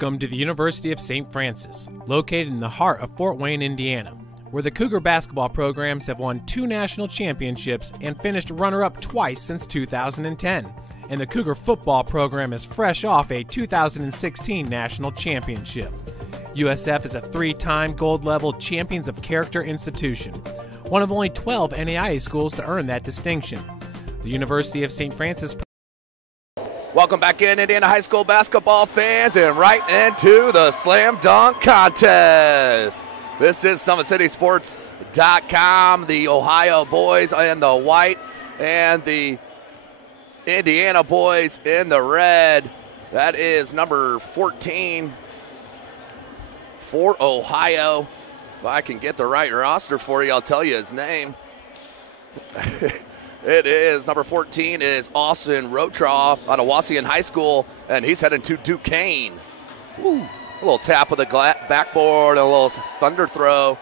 Welcome to the University of St. Francis, located in the heart of Fort Wayne, Indiana, where the Cougar basketball programs have won 2 national championships and finished runner-up twice since 2010. And the Cougar football program is fresh off a 2016 national championship. USF is a 3-time gold-level Champions of Character institution, one of only 12 NAIA schools to earn that distinction. The University of St. Francis. Welcome back in, Indiana High School basketball fans, and right into the slam dunk contest. This is SummitCitySports.com. The Ohio boys in the white and the Indiana boys in the red. That is number 14 for Ohio. If I can get the right roster for you, I'll tell you his name. It is number 14 is Austin Rotroff out of Wauseon High School, and he's heading to Duquesne. Ooh. A little tap of the backboard, a little thunder throw.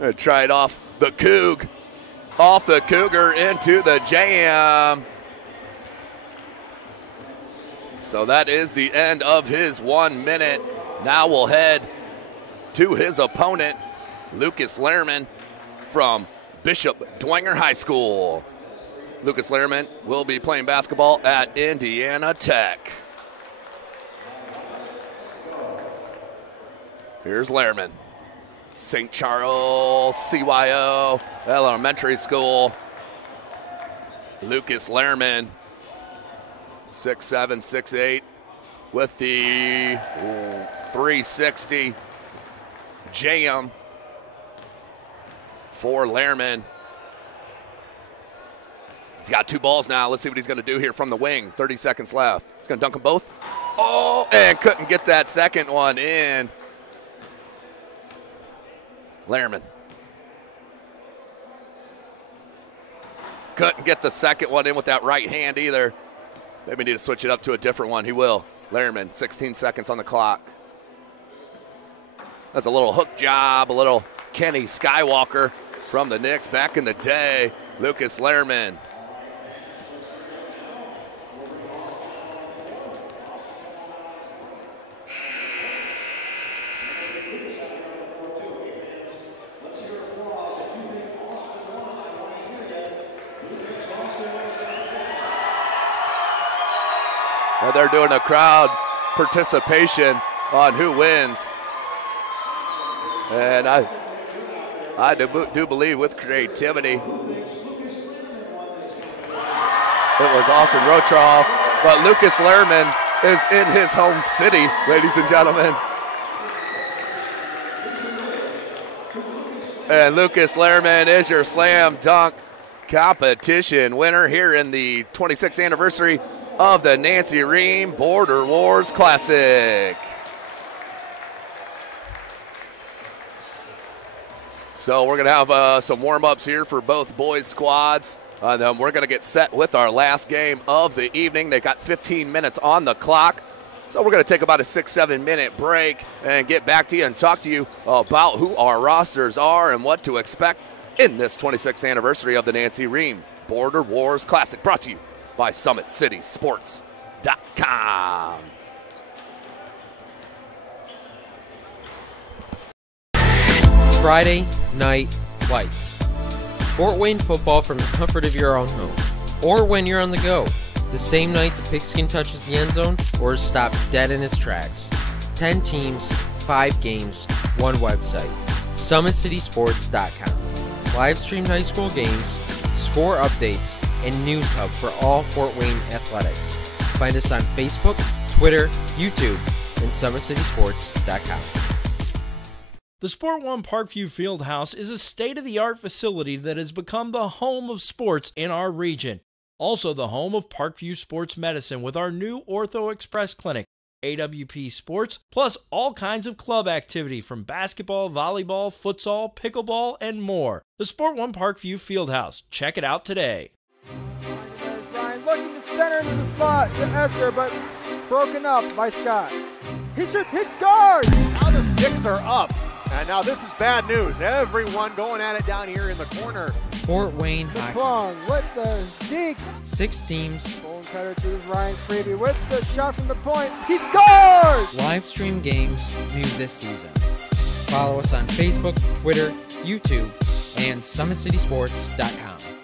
Gonna try it off the Coug, off the Cougar into the jam. So that is the end of his 1 minute. Now we'll head to his opponent, Lucas Lehrman from Bishop Dwenger High School. Lucas Lehrman will be playing basketball at Indiana Tech. Here's Lehrman. St. Charles CYO Elementary School. Lucas Lehrman, 6'7", 6'8", with the 360 jam for Lehrman. He's got 2 balls now. Let's see what he's going to do here from the wing. 30 seconds left. He's going to dunk them both. Oh, and couldn't get that second one in. Lehrman. Couldn't get the second one in with that right hand either. Maybe need to switch it up to a different one. He will. Lehrman, 16 seconds on the clock. That's a little hook job, a little Kenny Skywalker from the Knicks back in the day. Lucas Lehrman. Well, they're doing a crowd participation on who wins. And I do believe with creativity. It was Austin Rotroff, but Lucas Lehrman is in his home city, ladies and gentlemen. And Lucas Lehrman is your slam dunk competition winner here in the 26th anniversary of the Nancy Rehm Border Wars Classic. So we're going to have some warm-ups here for both boys' squads. Then we're going to get set with our last game of the evening. They've got 15 minutes on the clock. So we're going to take about a 6-7 minute break and get back to you and talk to you about who our rosters are and what to expect in this 26th anniversary of the Nancy Rehm Border Wars Classic, brought to you by SummitCitySports.com. Friday Night Lights. Fort Wayne football from the comfort of your own home, or when you're on the go. The same night the pigskin touches the end zone, or is stopped dead in its tracks. 10 teams, 5 games, 1 website. SummitCitySports.com. Live streamed high school games, score updates, and news hub for all Fort Wayne athletics. Find us on Facebook, Twitter, YouTube, and SummitCitySports.com. The Sport One Parkview Fieldhouse is a state-of-the-art facility that has become the home of sports in our region. Also the home of Parkview Sports Medicine with our new Ortho Express Clinic, AWP Sports, plus all kinds of club activity from basketball, volleyball, futsal, pickleball, and more. The Sport One Parkview Fieldhouse. Check it out today. There's Ryan looking to center into the slot to Esther, but broken up by Scott. He shoots, hits, scores! Now the sticks are up. And now this is bad news. Everyone going at it down here in the corner. Fort Wayne Hockey. Long with the deke. 6 teams. Bone cutter to Ryan Freeby with the shot from the point. He scores! Live stream games new this season. Follow us on Facebook, Twitter, YouTube, and SummitCitySports.com.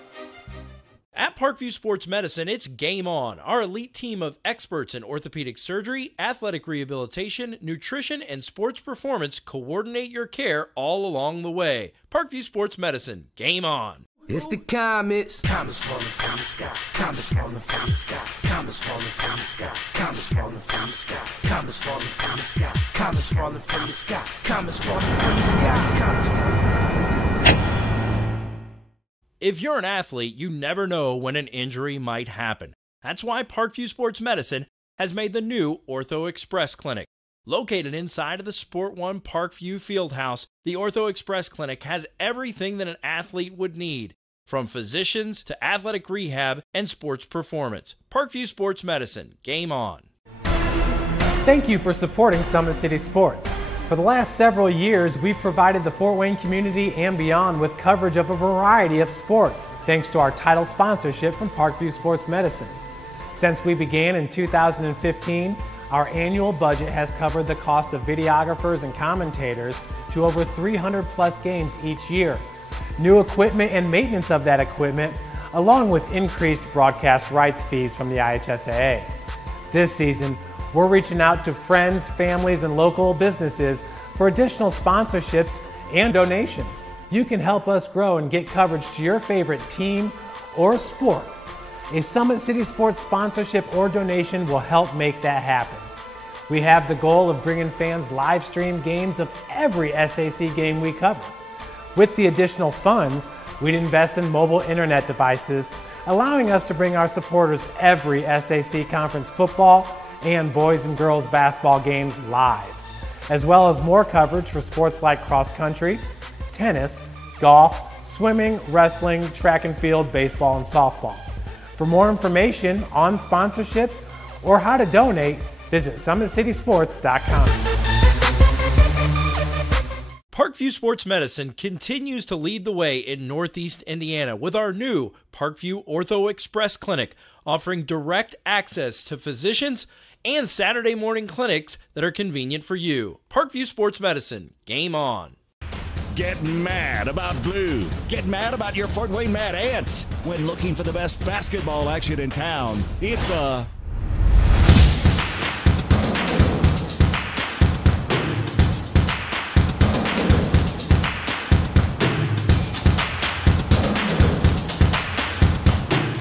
At Parkview Sports Medicine, it's game on. Our elite team of experts in orthopedic surgery, athletic rehabilitation, nutrition, and sports performance coordinate your care all along the way. Parkview Sports Medicine, game on. It's the comets. Comets falling from the sky. Comets falling from the sky. Comets falling from the sky. Comets falling from the sky. Comets falling from the sky. Comets falling from the sky. Comets falling from the sky. Comets falling from the sky. If you're an athlete, you never know when an injury might happen. That's why Parkview Sports Medicine has made the new Ortho Express Clinic. Located inside of the Sport One Parkview Fieldhouse, the Ortho Express Clinic has everything that an athlete would need, from physicians to athletic rehab and sports performance. Parkview Sports Medicine, game on. Thank you for supporting Summit City Sports. For the last several years, we've provided the Fort Wayne community and beyond with coverage of a variety of sports, thanks to our title sponsorship from Parkview Sports Medicine. Since we began in 2015, our annual budget has covered the cost of videographers and commentators to over 300 plus games each year. New equipment and maintenance of that equipment, along with increased broadcast rights fees from the IHSAA. This season, we're reaching out to friends, families, and local businesses for additional sponsorships and donations. You can help us grow and get coverage to your favorite team or sport. A Summit City Sports sponsorship or donation will help make that happen. We have the goal of bringing fans live stream games of every SAC game we cover. With the additional funds, we'd invest in mobile internet devices, allowing us to bring our supporters every SAC conference football and boys and girls basketball games live, as well as more coverage for sports like cross country, tennis, golf, swimming, wrestling, track and field, baseball, and softball. For more information on sponsorships or how to donate, visit SummitCitySports.com. Parkview Sports Medicine continues to lead the way in Northeast Indiana with our new Parkview Ortho Express Clinic, offering direct access to physicians and Saturday morning clinics that are convenient for you. Parkview Sports Medicine, game on. Get mad about blue. Get mad about your Fort Wayne Mad Ants. When looking for the best basketball action in town, it's the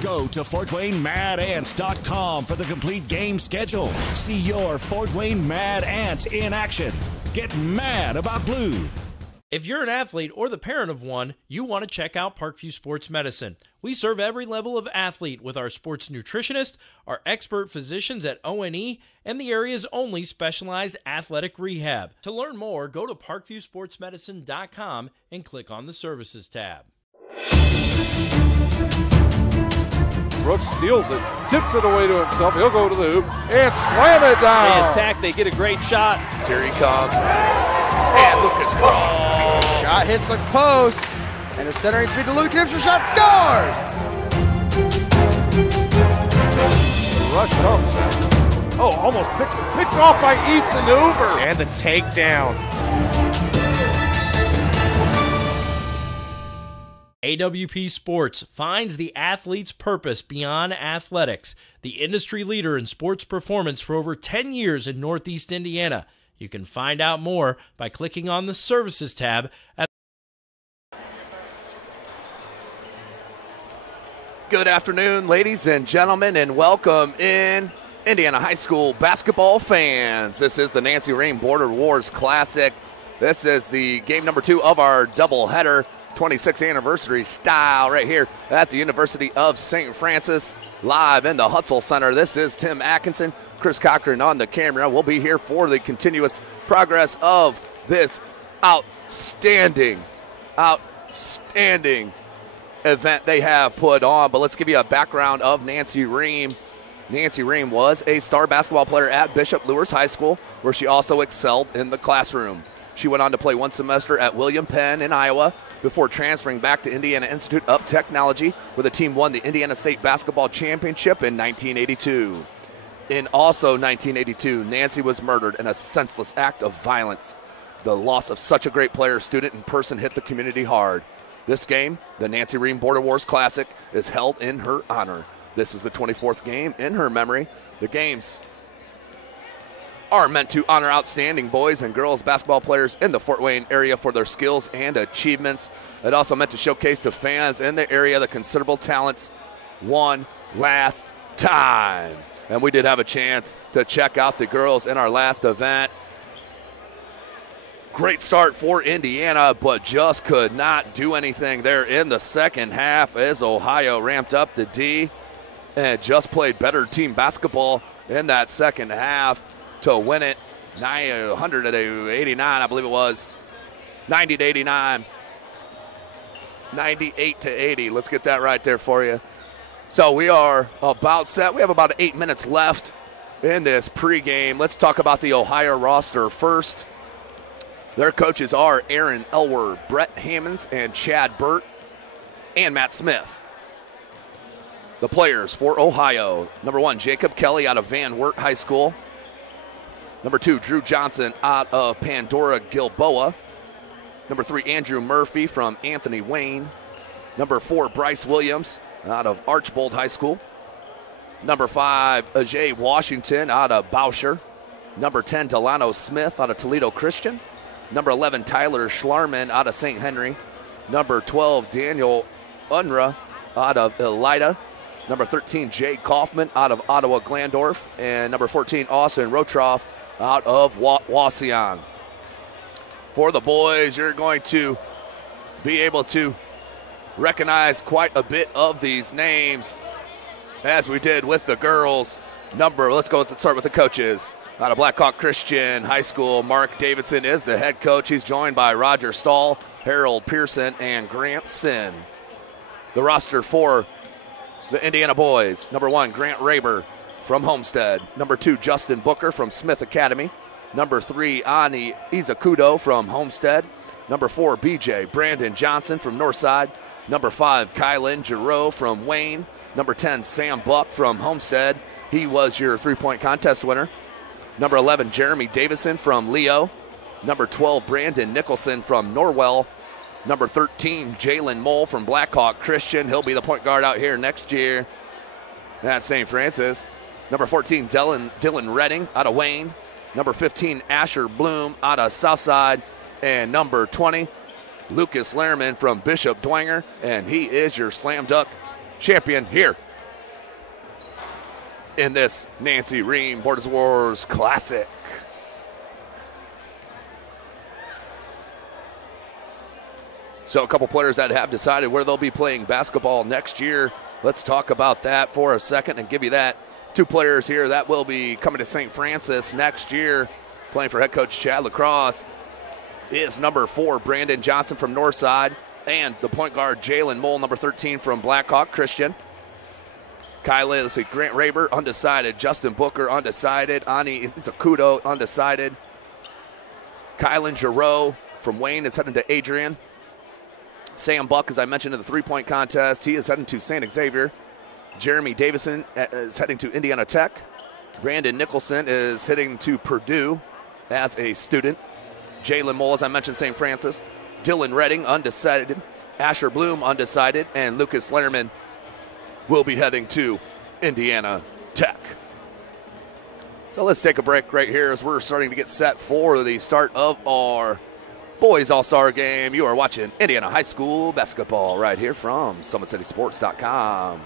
Go to FortWayneMadAnts.com for the complete game schedule. See your Fort Wayne Mad Ant in action. Get mad about blue. If you're an athlete or the parent of one, you want to check out Parkview Sports Medicine. We serve every level of athlete with our sports nutritionist, our expert physicians at O&E, and the area's only specialized athletic rehab. To learn more, go to ParkviewSportsMedicine.com and click on the Services tab. Brooks steals it, tips it away to himself. He'll go to the hoop and slam it down. They attack, they get a great shot. Here he comes. And Lucas Crawl. Shot hits the post. And the centering feed to Luke Gibson. Shot scores! The rush comes. Oh, almost picked off by Ethan Hoover. And the takedown. AWP Sports finds the athlete's purpose beyond athletics. The industry leader in sports performance for over 10 years in Northeast Indiana. You can find out more by clicking on the Services tab at Good afternoon, ladies and gentlemen, and welcome in Indiana High School basketball fans. This is the Nancy Rehm Border Wars Classic. This is the game number 2 of our doubleheader, 26th anniversary style right here at the University of St. Francis, live in the Hutzel Center. This is Tim Atkinson, Chris Cochran on the camera. We'll be here for the continuous progress of this outstanding event they have put on. But let's give you a background of Nancy Rehm. Nancy Rehm was a star basketball player at Bishop Lewis High School, where she also excelled in the classroom. She went on to play one semester at William Penn in Iowa before transferring back to Indiana Institute of Technology, where the team won the Indiana State Basketball Championship in 1982. In also 1982, Nancy was murdered in a senseless act of violence. The loss of such a great player, student, and person hit the community hard. This game, the Nancy Rehm Border Wars Classic, is held in her honor. This is the 24th game in her memory. The games are meant to honor outstanding boys and girls basketball players in the Fort Wayne area for their skills and achievements. It also meant to showcase to fans in the area the considerable talents one last time. And we did have a chance to check out the girls in our last event. Great start for Indiana, but just could not do anything there in the second half as Ohio ramped up the D and just played better team basketball in that second half to win it 100 to 89, I believe it was. 90 to 89. 98 to 80. Let's get that right there for you. So we are about set. We have about 8 minutes left in this pregame. Let's talk about the Ohio roster first. Their coaches are Aaron Elwer, Brett Hammonds, and Chad Burt, and Matt Smith. The players for Ohio: number 1, Jacob Kelly out of Van Wert High School. Number 2, Drew Johnson out of Pandora Gilboa. Number 3, Andrew Murphy from Anthony Wayne. Number 4, Bryce Williams out of Archbold High School. Number 5, Ajay Washington out of Bousher. Number 10, Delano Smith out of Toledo Christian. Number 11, Tyler Schlarman out of St. Henry. Number 12, Daniel Unruh out of Elida. Number 13, Jay Kaufman out of Ottawa Glandorf. And number 14, Austin Rotroff out of Wauseon. For the boys, you're going to be able to recognize quite a bit of these names as we did with the girls. Let's start with the coaches. Out of Blackhawk Christian High School, Mark Davidson is the head coach. He's joined by Roger Stahl, Harold Pearson, and Grant Sin. The roster for the Indiana boys: number 1, Grant Raber from Homestead. Number 2, Justin Booker from Smith Academy. Number 3, Ani Izakudo from Homestead. Number 4, BJ Brandon Johnson from Northside. Number 5, Kylan Giroux from Wayne. Number 10, Sam Buck from Homestead. He was your three-point contest winner. Number 11, Jeremy Davison from Leo. Number 12, Brandon Nicholson from Norwell. Number 13, Jalen Mole from Blackhawk Christian. He'll be the point guard out here next year at St. Francis. Number 14, Dylan Redding out of Wayne. Number 15, Asher Bloom out of Southside. And number 20, Lucas Lehrman from Bishop Dwenger. And he is your slam dunk champion here in this Nancy Rehm Border Wars Classic. So a couple players that have decided where they'll be playing basketball next year. Let's talk about that for a second and give you that. 2 players here that will be coming to St. Francis next year, playing for head coach Chad Lacrosse, is number 4, Brandon Johnson from Northside, and the point guard Jalen Mole, number 13 from Blackhawk Christian. Grant Raber, undecided. Justin Booker, undecided. Ani Izakudo, undecided. Kylan Giroux from Wayne is heading to Adrian. Sam Buck, as I mentioned in the three-point contest, he is heading to St. Xavier. Jeremy Davison is heading to Indiana Tech. Brandon Nicholson is heading to Purdue as a student. Jalen Mole, as I mentioned, St. Francis. Dylan Redding, undecided. Asher Bloom, undecided. And Lucas Lehrman will be heading to Indiana Tech. So let's take a break right here as we're starting to get set for the start of our Boys All-Star Game. You are watching Indiana High School basketball right here from SummitCitySports.com.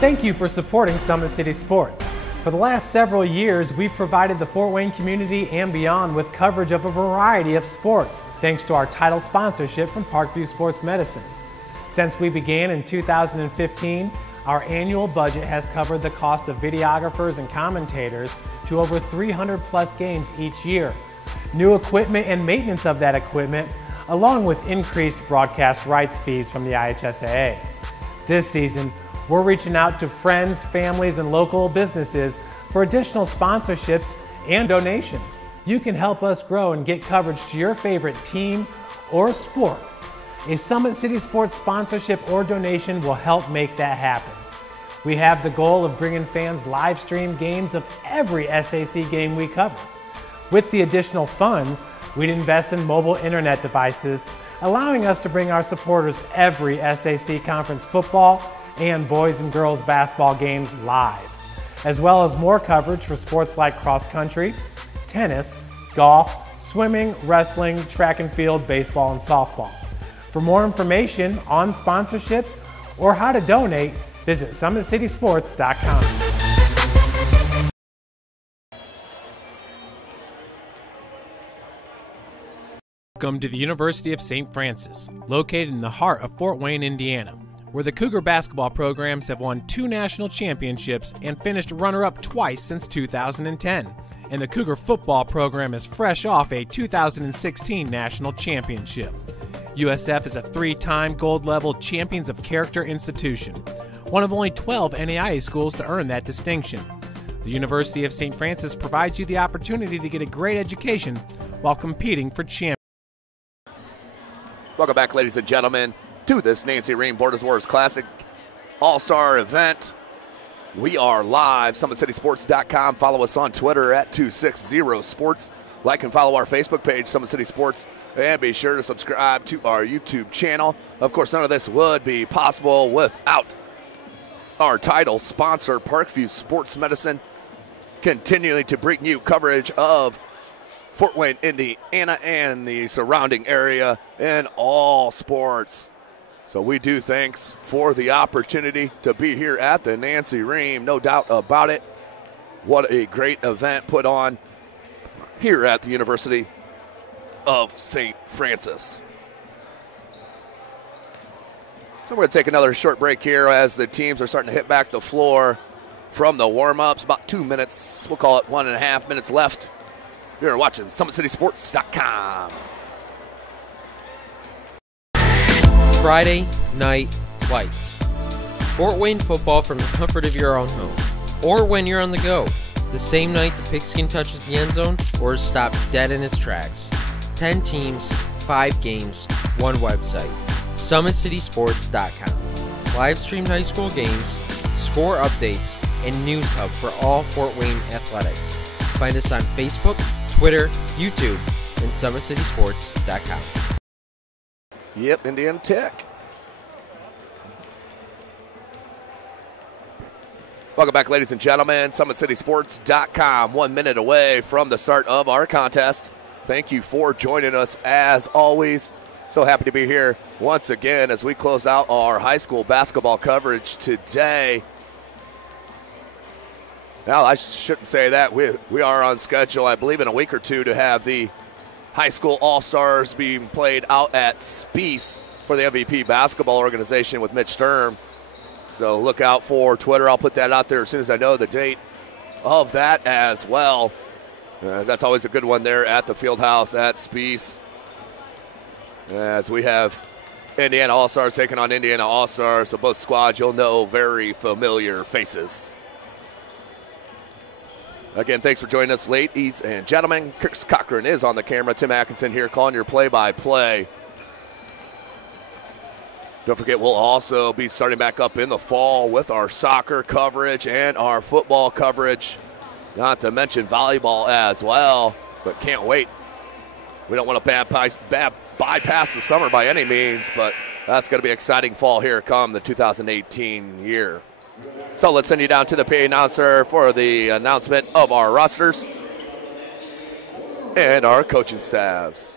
Thank you for supporting Summit City Sports. For the last several years, we've provided the Fort Wayne community and beyond with coverage of a variety of sports, thanks to our title sponsorship from Parkview Sports Medicine. Since we began in 2015, our annual budget has covered the cost of videographers and commentators to over 300 plus games each year. New equipment and maintenance of that equipment, along with increased broadcast rights fees from the IHSAA. This season, we're reaching out to friends, families, and local businesses for additional sponsorships and donations. You can help us grow and get coverage to your favorite team or sport. A Summit City Sports sponsorship or donation will help make that happen. We have the goal of bringing fans live stream games of every SAC game we cover. With the additional funds, we'd invest in mobile internet devices, allowing us to bring our supporters every SAC conference football and boys and girls basketball games live, as well as more coverage for sports like cross country, tennis, golf, swimming, wrestling, track and field, baseball, and softball. For more information on sponsorships or how to donate, visit SummitCitySports.com. Welcome to the University of St. Francis, located in the heart of Fort Wayne, Indiana, where the Cougar basketball programs have won 2 national championships and finished runner-up twice since 2010. And the Cougar football program is fresh off a 2016 national championship. USF is a 3-time gold-level Champions of Character institution, one of only 12 NAIA schools to earn that distinction. The University of St. Francis provides you the opportunity to get a great education while competing for champions. Welcome back, ladies and gentlemen, to this Nancy Rehm Borders Wars Classic All-Star event. We are live, SummitCitySports.com. Follow us on Twitter at 260sports. Like and follow our Facebook page, Summit City Sports, and be sure to subscribe to our YouTube channel. Of course, none of this would be possible without our title sponsor, Parkview Sports Medicine, continuing to bring you coverage of Fort Wayne, Indiana, and the surrounding area in all sports. So we do thanks for the opportunity to be here at the Nancy Rehm, no doubt about it. What a great event put on here at the University of St. Francis. So we're going to take another short break here as the teams are starting to hit back the floor from the warm-ups. About 2 minutes, we'll call it 1.5 minutes left. You're watching SummitCitySports.com. Friday Night Lights. Fort Wayne football from the comfort of your own home, or when you're on the go. The same night the pigskin touches the end zone or is stopped dead in its tracks. 10 teams, 5 games, 1 website. SummitCitySports.com. Live streamed high school games, score updates, and news hub for all Fort Wayne athletics. Find us on Facebook, Twitter, YouTube, and SummitCitySports.com. Yep, Indiana Tech. Welcome back, ladies and gentlemen. SummitCitySports.com. 1 minute away from the start of our contest. Thank you for joining us as always. So happy to be here once again as we close out our high school basketball coverage today. Now, I shouldn't say that. We are on schedule, I believe, in a week or two to have the high school All-Stars being played out at Spiece for the MVP basketball organization with Mitch Sturm. So look out for Twitter. I'll put that out there as soon as I know the date of that as well. That's always a good one there at the Fieldhouse at Spiece. As we have Indiana All-Stars taking on Indiana All-Stars. So both squads, you'll know, very familiar faces. Again, thanks for joining us, ladies and gentlemen. Chris Cochran is on the camera. Tim Atkinson here calling your play-by-play. Don't forget, we'll also be starting back up in the fall with our soccer coverage and our football coverage. Not to mention volleyball as well, but can't wait. We don't want to bypass the summer by any means, but that's going to be an exciting fall here come the 2018 year. So let's send you down to the PA announcer for the announcement of our rosters and our coaching staffs.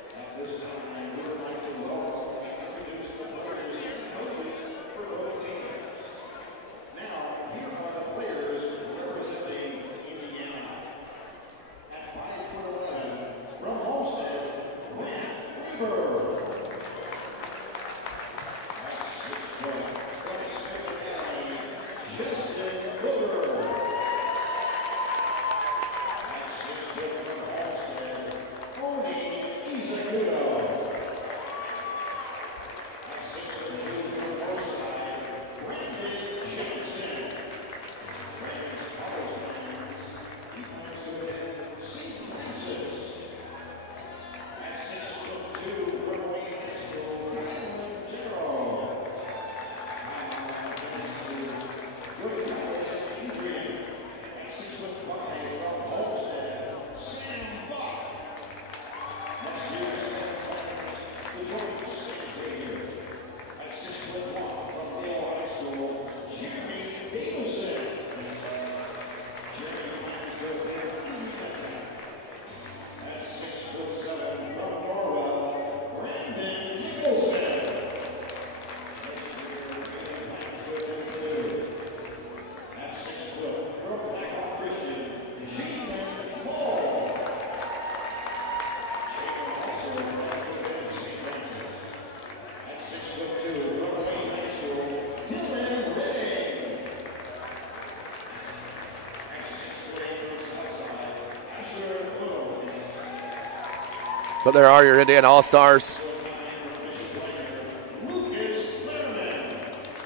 So there are your Indiana All-Stars.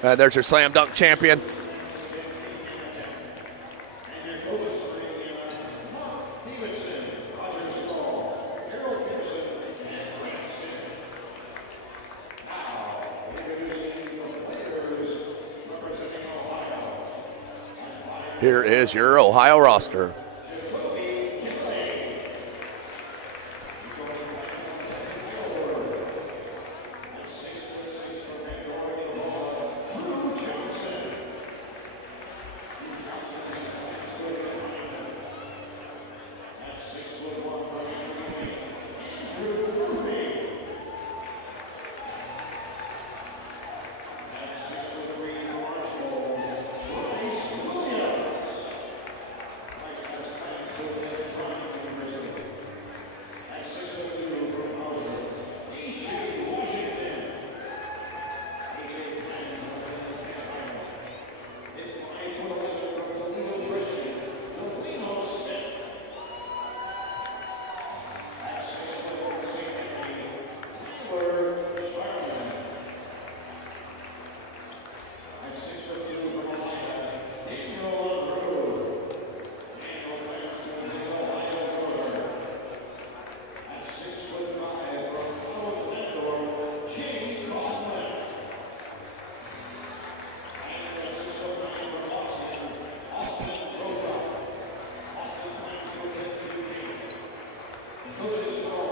And there's your slam dunk champion. Here is your Ohio roster.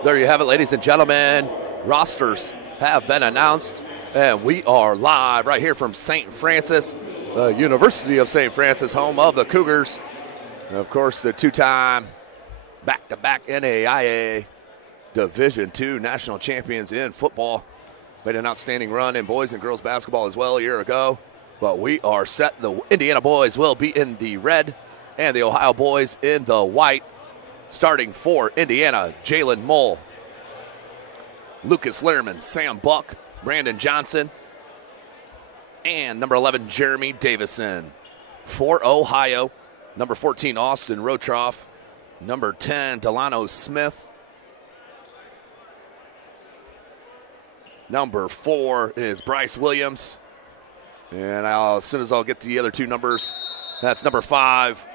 There you have it, ladies and gentlemen. Rosters have been announced, and we are live right here from St. Francis, the University of St. Francis, home of the Cougars. And of course, the two-time back-to-back NAIA Division II national champions in football. Made an outstanding run in boys and girls basketball as well a year ago. But we are set. The Indiana boys will be in the red and the Ohio boys in the white. Starting for Indiana, Jalen Mole, Lucas Lehrman, Sam Buck, Brandon Johnson, and number 11, Jeremy Davison. For Ohio, number 14, Austin Rotroff, number 10, Delano Smith, number 4 is Bryce Williams, and as soon as I'll get the other two numbers, that's number 5,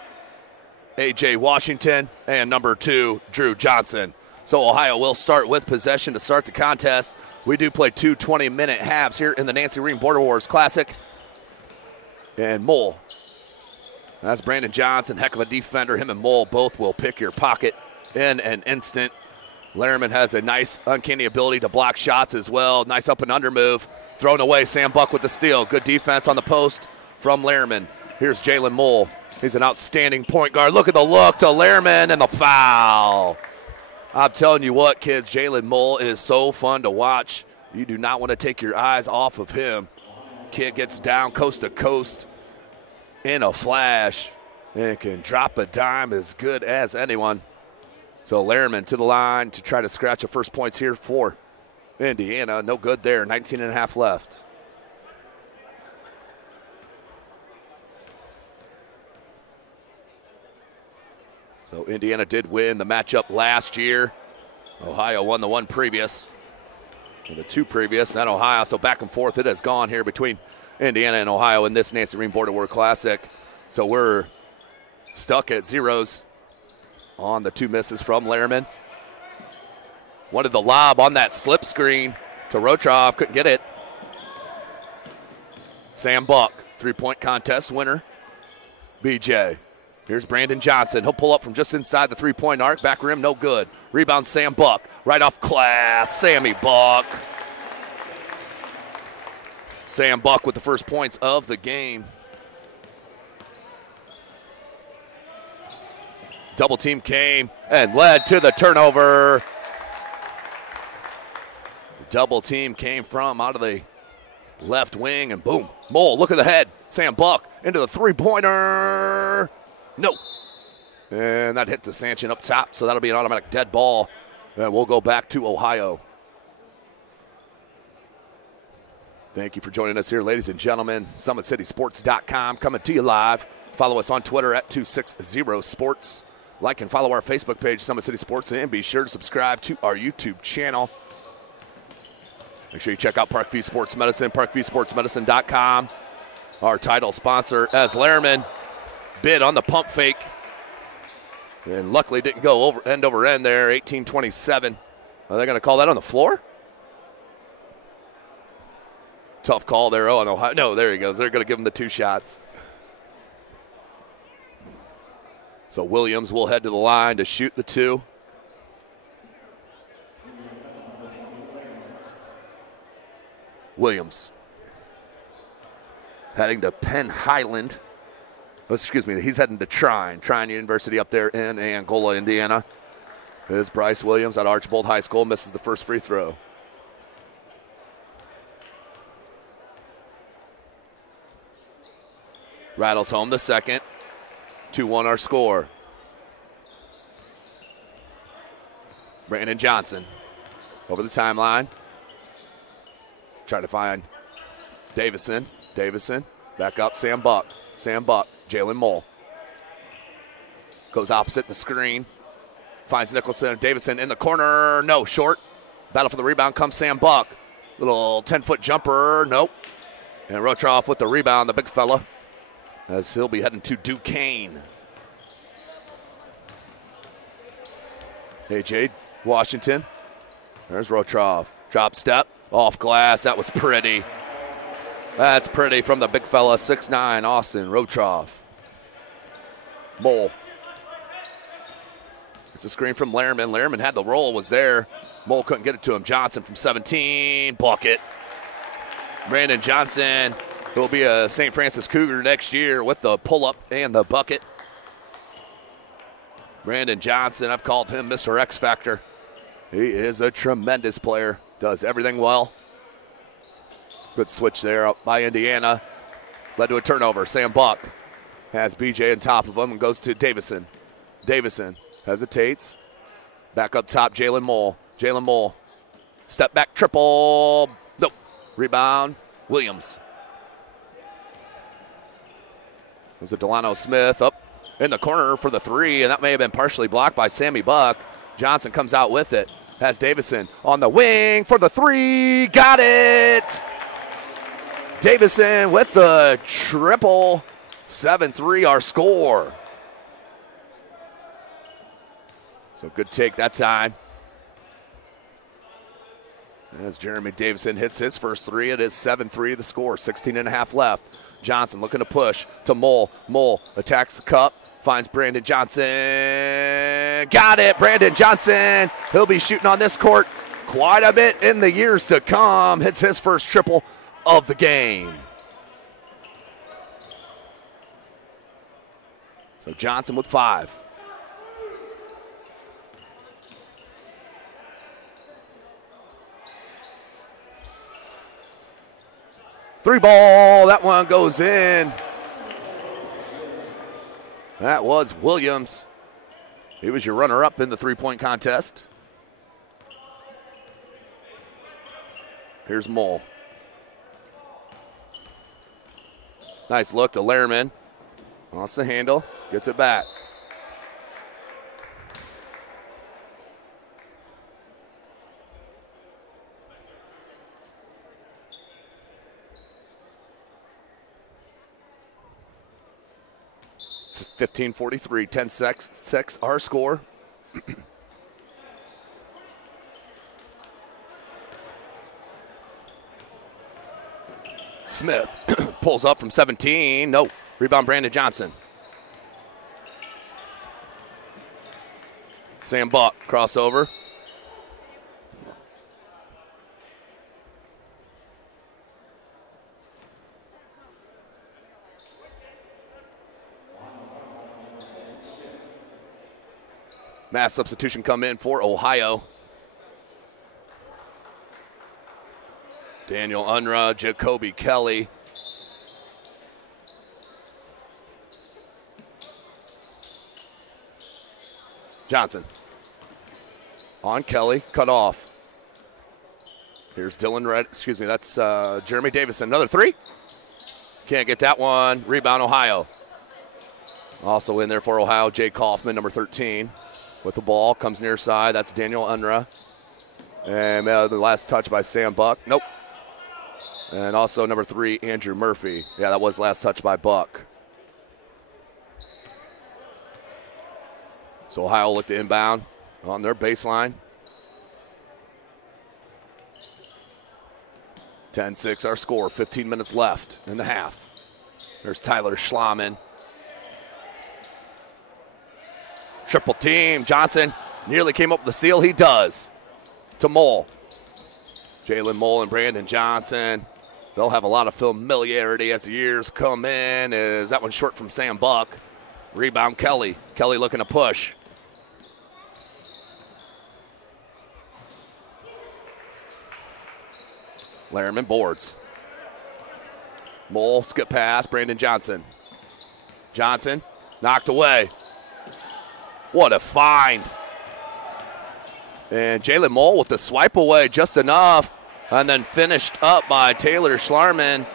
A.J. Washington, and number 2, Drew Johnson. So Ohio will start with possession to start the contest. We do play two 20-minute halves here in the Nancy Rehm Border Wars Classic. And Mole, that's Brandon Johnson, heck of a defender. Him and Mole both will pick your pocket in an instant. Lehrman has a nice, uncanny ability to block shots as well. Nice up and under move. Thrown away, Sam Buck with the steal. Good defense on the post from Lehrman. Here's Jalen Mole. He's an outstanding point guard. Look at the look to Lehrman and the foul. I'm telling you what, kids, Jalen Mole is so fun to watch. You do not want to take your eyes off of him. Kid gets down coast to coast in a flash and can drop a dime as good as anyone. So Lehrman to the line to try to scratch the first points here for Indiana. No good there, 19 and a half left. So Indiana did win the matchup last year. Ohio won the one previous, or the two previous, and Ohio. So back and forth it has gone here between Indiana and Ohio in this Nancy Rehm Border War Classic. So we're stuck at zeros on the two misses from Lehrman. Wanted the lob on that slip screen to Rotroff, couldn't get it. Sam Buck, three-point contest winner. BJ. Here's Brandon Johnson. He'll pull up from just inside the three-point arc. Back rim, no good. Rebound, Sam Buck. Right off class, Sammy Buck. Sam Buck with the first points of the game. Double team came and led to the turnover. Double team came from out of the left wing, and boom. Mole, look at the head. Sam Buck into the three-pointer. No. And that hit the stanchion up top, so that'll be an automatic dead ball. And we'll go back to Ohio. Thank you for joining us here, ladies and gentlemen. SummitCitySports.com coming to you live. Follow us on Twitter at 260sports. Like and follow our Facebook page, Summit City Sports, and be sure to subscribe to our YouTube channel. Make sure you check out Parkview Sports Medicine, parkviewsportsmedicine.com. Our title sponsor, as Lehrman bid on the pump fake. And luckily didn't go end over end there, 18-27. Are they going to call that on the floor? Tough call there. Oh, no, there he goes. They're going to give him the 2 shots. So Williams will head to the line to shoot the 2. Williams heading to Penn Highland. Oh, excuse me, he's heading to Trine University up there in Angola, Indiana. Here's Bryce Williams at Archbold High School, misses the first free throw. Rattles home the second. 2-1 our score. Brandon Johnson over the timeline. Trying to find Davison. Back up, Sam Buck. Jalen Mole. Goes opposite the screen. Finds Nicholson. Davison in the corner. No, short. Battle for the rebound comes Sam Buck. Little 10-foot jumper. Nope. And Rotroff with the rebound, the big fella, as he'll be heading to Duquesne. A.J. Washington. There's Rotroff. Drop step. Off glass. That was pretty. That's pretty from the big fella, 6'9", Austin Rotroff. Mole. It's a screen from Lehrman. Lehrman had the roll, was there. Mole couldn't get it to him. Johnson from 17. Bucket. Brandon Johnson, who will be a St. Francis Cougar next year with the pull-up and the bucket. Brandon Johnson, I've called him Mr. X Factor. He is a tremendous player. Does everything well. Good switch there up by Indiana. Led to a turnover. Sam Buck has BJ on top of him and goes to Davison. Davison hesitates. Back up top, Jalen Mole. Jalen Mole. Step back triple. Nope. Rebound, Williams. There's a Delano Smith up in the corner for the 3, and that may have been partially blocked by Sammy Buck. Johnson comes out with it. Has Davison on the wing for the 3. Got it! Davison with the triple. 7-3 our score. So good take that time. As Jeremy Davison hits his first 3, it is 7-3 the score. 16.5 left. Johnson looking to push to Mole. Mole attacks the cup. Finds Brandon Johnson. Got it, Brandon Johnson. He'll be shooting on this court quite a bit in the years to come. Hits his first triple of the game. So Johnson with 5. Three ball, that one goes in. That was Williams. He was your runner-up in the three-point contest. Here's Mole. Nice look to Lehrman. Lost the handle, gets it back. It's 15:43, 10-6 our score. Smith pulls up from 17. No. Rebound, Brandon Johnson. Sam Buck, crossover. Mass substitution come in for Ohio. Daniel Unruh, Jacoby Kelly. Johnson. On Kelly, cut off. Here's Dylan Red, excuse me, that's Jeremy Davison. Another 3. Can't get that one. Rebound, Ohio. Also in there for Ohio, Jay Kaufman, number 13. With the ball, comes near side. That's Daniel Unruh. And the last touch by Sam Buck. Nope. And also number 3, Andrew Murphy. Yeah, that was last touch by Buck. So Ohio looked to inbound on their baseline. 10-6 our score, 15 minutes left in the half. There's Tyler Schlaman. Triple team, Johnson nearly came up with the steal, he does. To Mole. Jalen Mole and Brandon Johnson. They'll have a lot of familiarity as the years come in. Is that one short from Sam Buck. Rebound Kelly. Kelly looking to push. Lehrman boards. Mole, skip pass, Brandon Johnson. Johnson, knocked away. What a find. And Jalen Mole with the swipe away just enough, and then finished up by Taylor Schlarman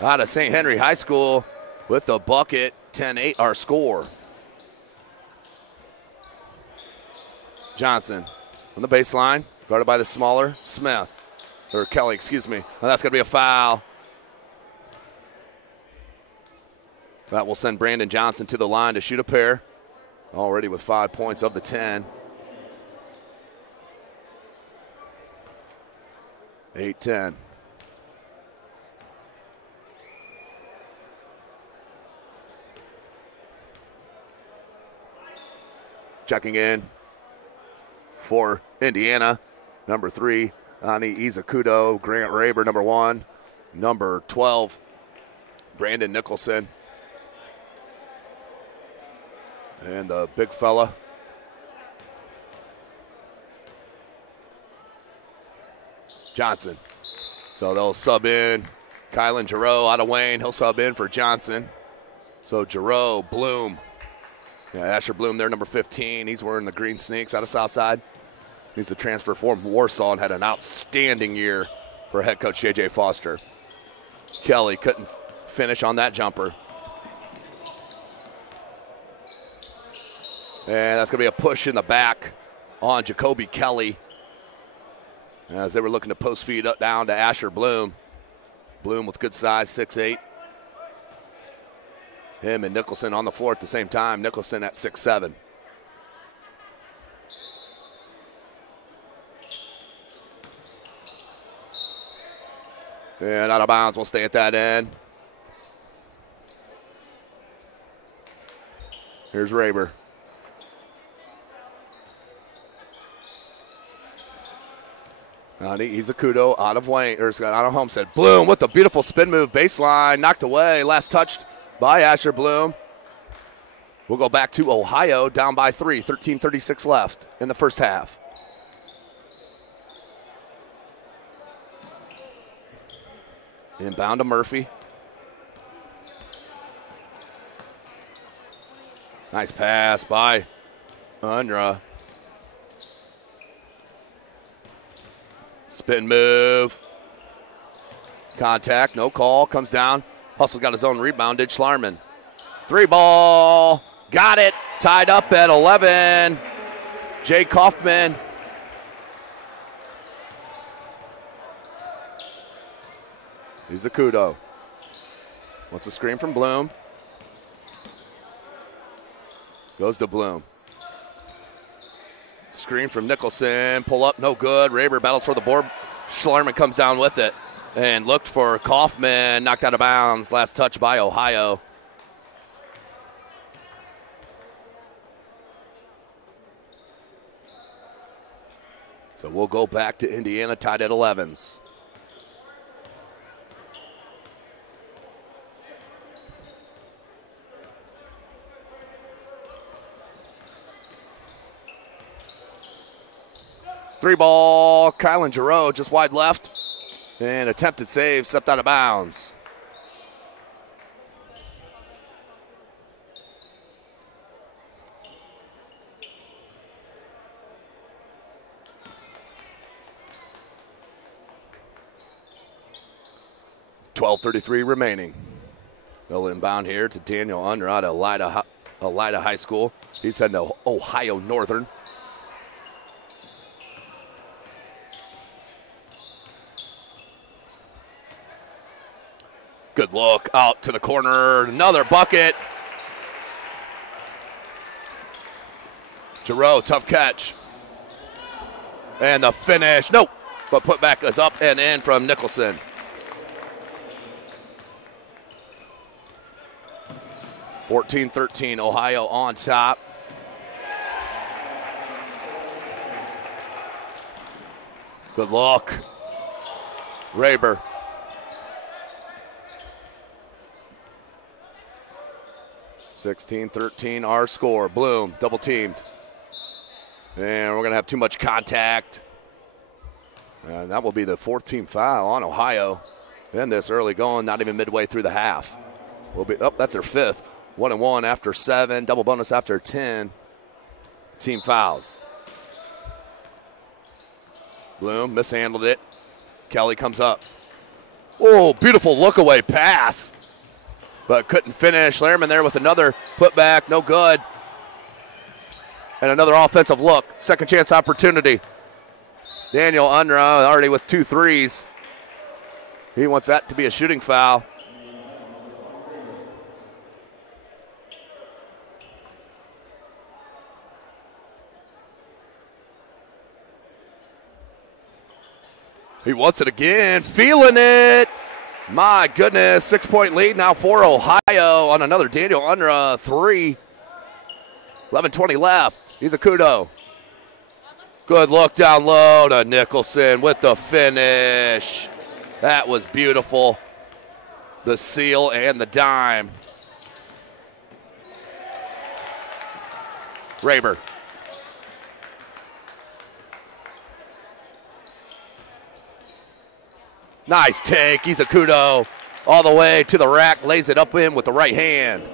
out of St. Henry High School with the bucket. 10-8 our score. Johnson on the baseline, guarded by the smaller Smith. Or Kelly, excuse me. And that's going to be a foul. That will send Brandon Johnson to the line to shoot a pair. Already with 5 points of the 10. 8-10. Checking in for Indiana, number 3, Ani Izakudo. Grant Raber, number 1. Number 12, Brandon Nicholson. And the big fella, Johnson. So they'll sub in Kylan Giroux out of Wayne. He'll sub in for Johnson. So Giroux, Bloom. Yeah, Asher Bloom there, number 15. He's wearing the green sneaks out of Southside. He's a transfer from Warsaw and had an outstanding year for head coach J.J. Foster. Kelly couldn't finish on that jumper. And that's going to be a push in the back on Jacoby Kelly as they were looking to post feed up down to Asher Bloom. Bloom with good size, 6'8". Him and Nicholson on the floor at the same time. Nicholson at 6'7". And out of bounds, we'll stay at that end. Here's Raber. He's a kudo out of Wayne, or out of Homestead. Bloom with a beautiful spin move, baseline, knocked away. Last touched by Asher Bloom. We'll go back to Ohio, down by 3, 13:36 left in the first half. Inbound to Murphy. Nice pass by Unruh. Spin move. Contact, no call, comes down. Hustle got his own rebound, did Schlarman. 3 ball, got it, tied up at 11. Jay Kaufman. He's a kudo. Wants a screen from Bloom. Goes to Bloom. Screen from Nicholson, pull up, no good. Raber battles for the board. Schlarman comes down with it and looked for Kaufman, knocked out of bounds. Last touch by Ohio. So we'll go back to Indiana, tied at 11s. Three ball, Kylan Giroux just wide left. And attempted save, stepped out of bounds. .12:33 remaining. They'll inbound here to Daniel Unruh at Elida High School. He's heading to Ohio Northern. Good look out to the corner. Another bucket. Giroux, tough catch. And the finish. Nope. But putback is up and in from Nicholson. (14-13), Ohio on top. Good look. Rehm. 16-13, our score. Bloom, double teamed. And we're going to have too much contact. And that will be the 4th team foul on Ohio. In this early going, not even midway through the half. That's their 5th. 1-1 after 7, double bonus after 10. Team fouls. Bloom mishandled it. Kelly comes up. Oh, beautiful look away pass. But couldn't finish. Lehrman there with another putback, no good. And another offensive look. Second chance opportunity. Daniel Unruh already with 2 threes. He wants that to be a shooting foul. He wants it again, feeling it. My goodness, 6-point lead now for Ohio on another Daniel Unruh 3. 11:20 left. He's a kudo. Good look down low to Nicholson with the finish. That was beautiful. The seal and the dime. Rehm. Nice take. He's a kudo. All the way to the rack. Lays it up in with the right hand.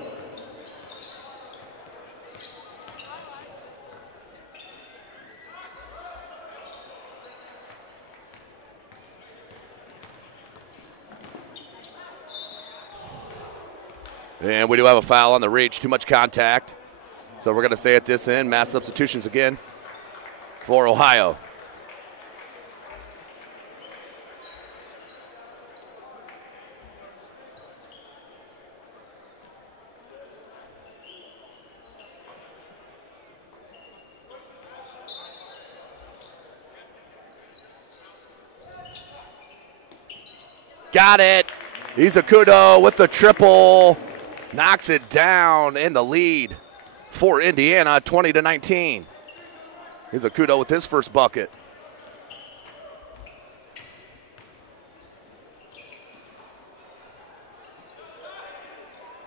And we do have a foul on the reach. Too much contact. So we're going to stay at this end. Mass substitutions again for Ohio. Got it. He's a kudo with the triple. Knocks it down in the lead for Indiana, 20-19. He's a kudo with his first bucket.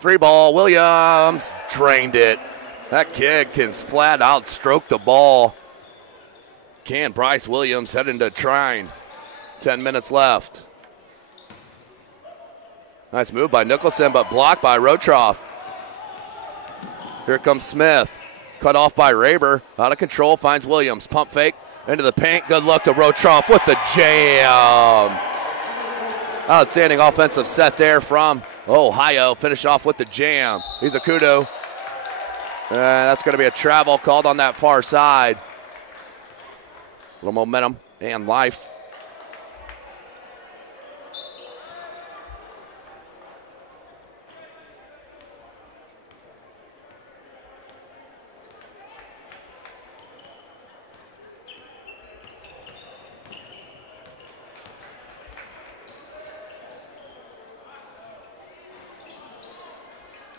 Three ball, Williams drained it. That kid can flat out stroke the ball. Can Bryce Williams heading to Trine. 10 minutes left. Nice move by Nicholson, but blocked by Rotroff. Here comes Smith. Cut off by Rehm. Out of control, finds Williams. Pump fake into the paint. Good luck to Rotroff with the jam. Outstanding offensive set there from Ohio. Finish off with the jam. He's a kudo. That's going to be a travel called on that far side. A little momentum and life.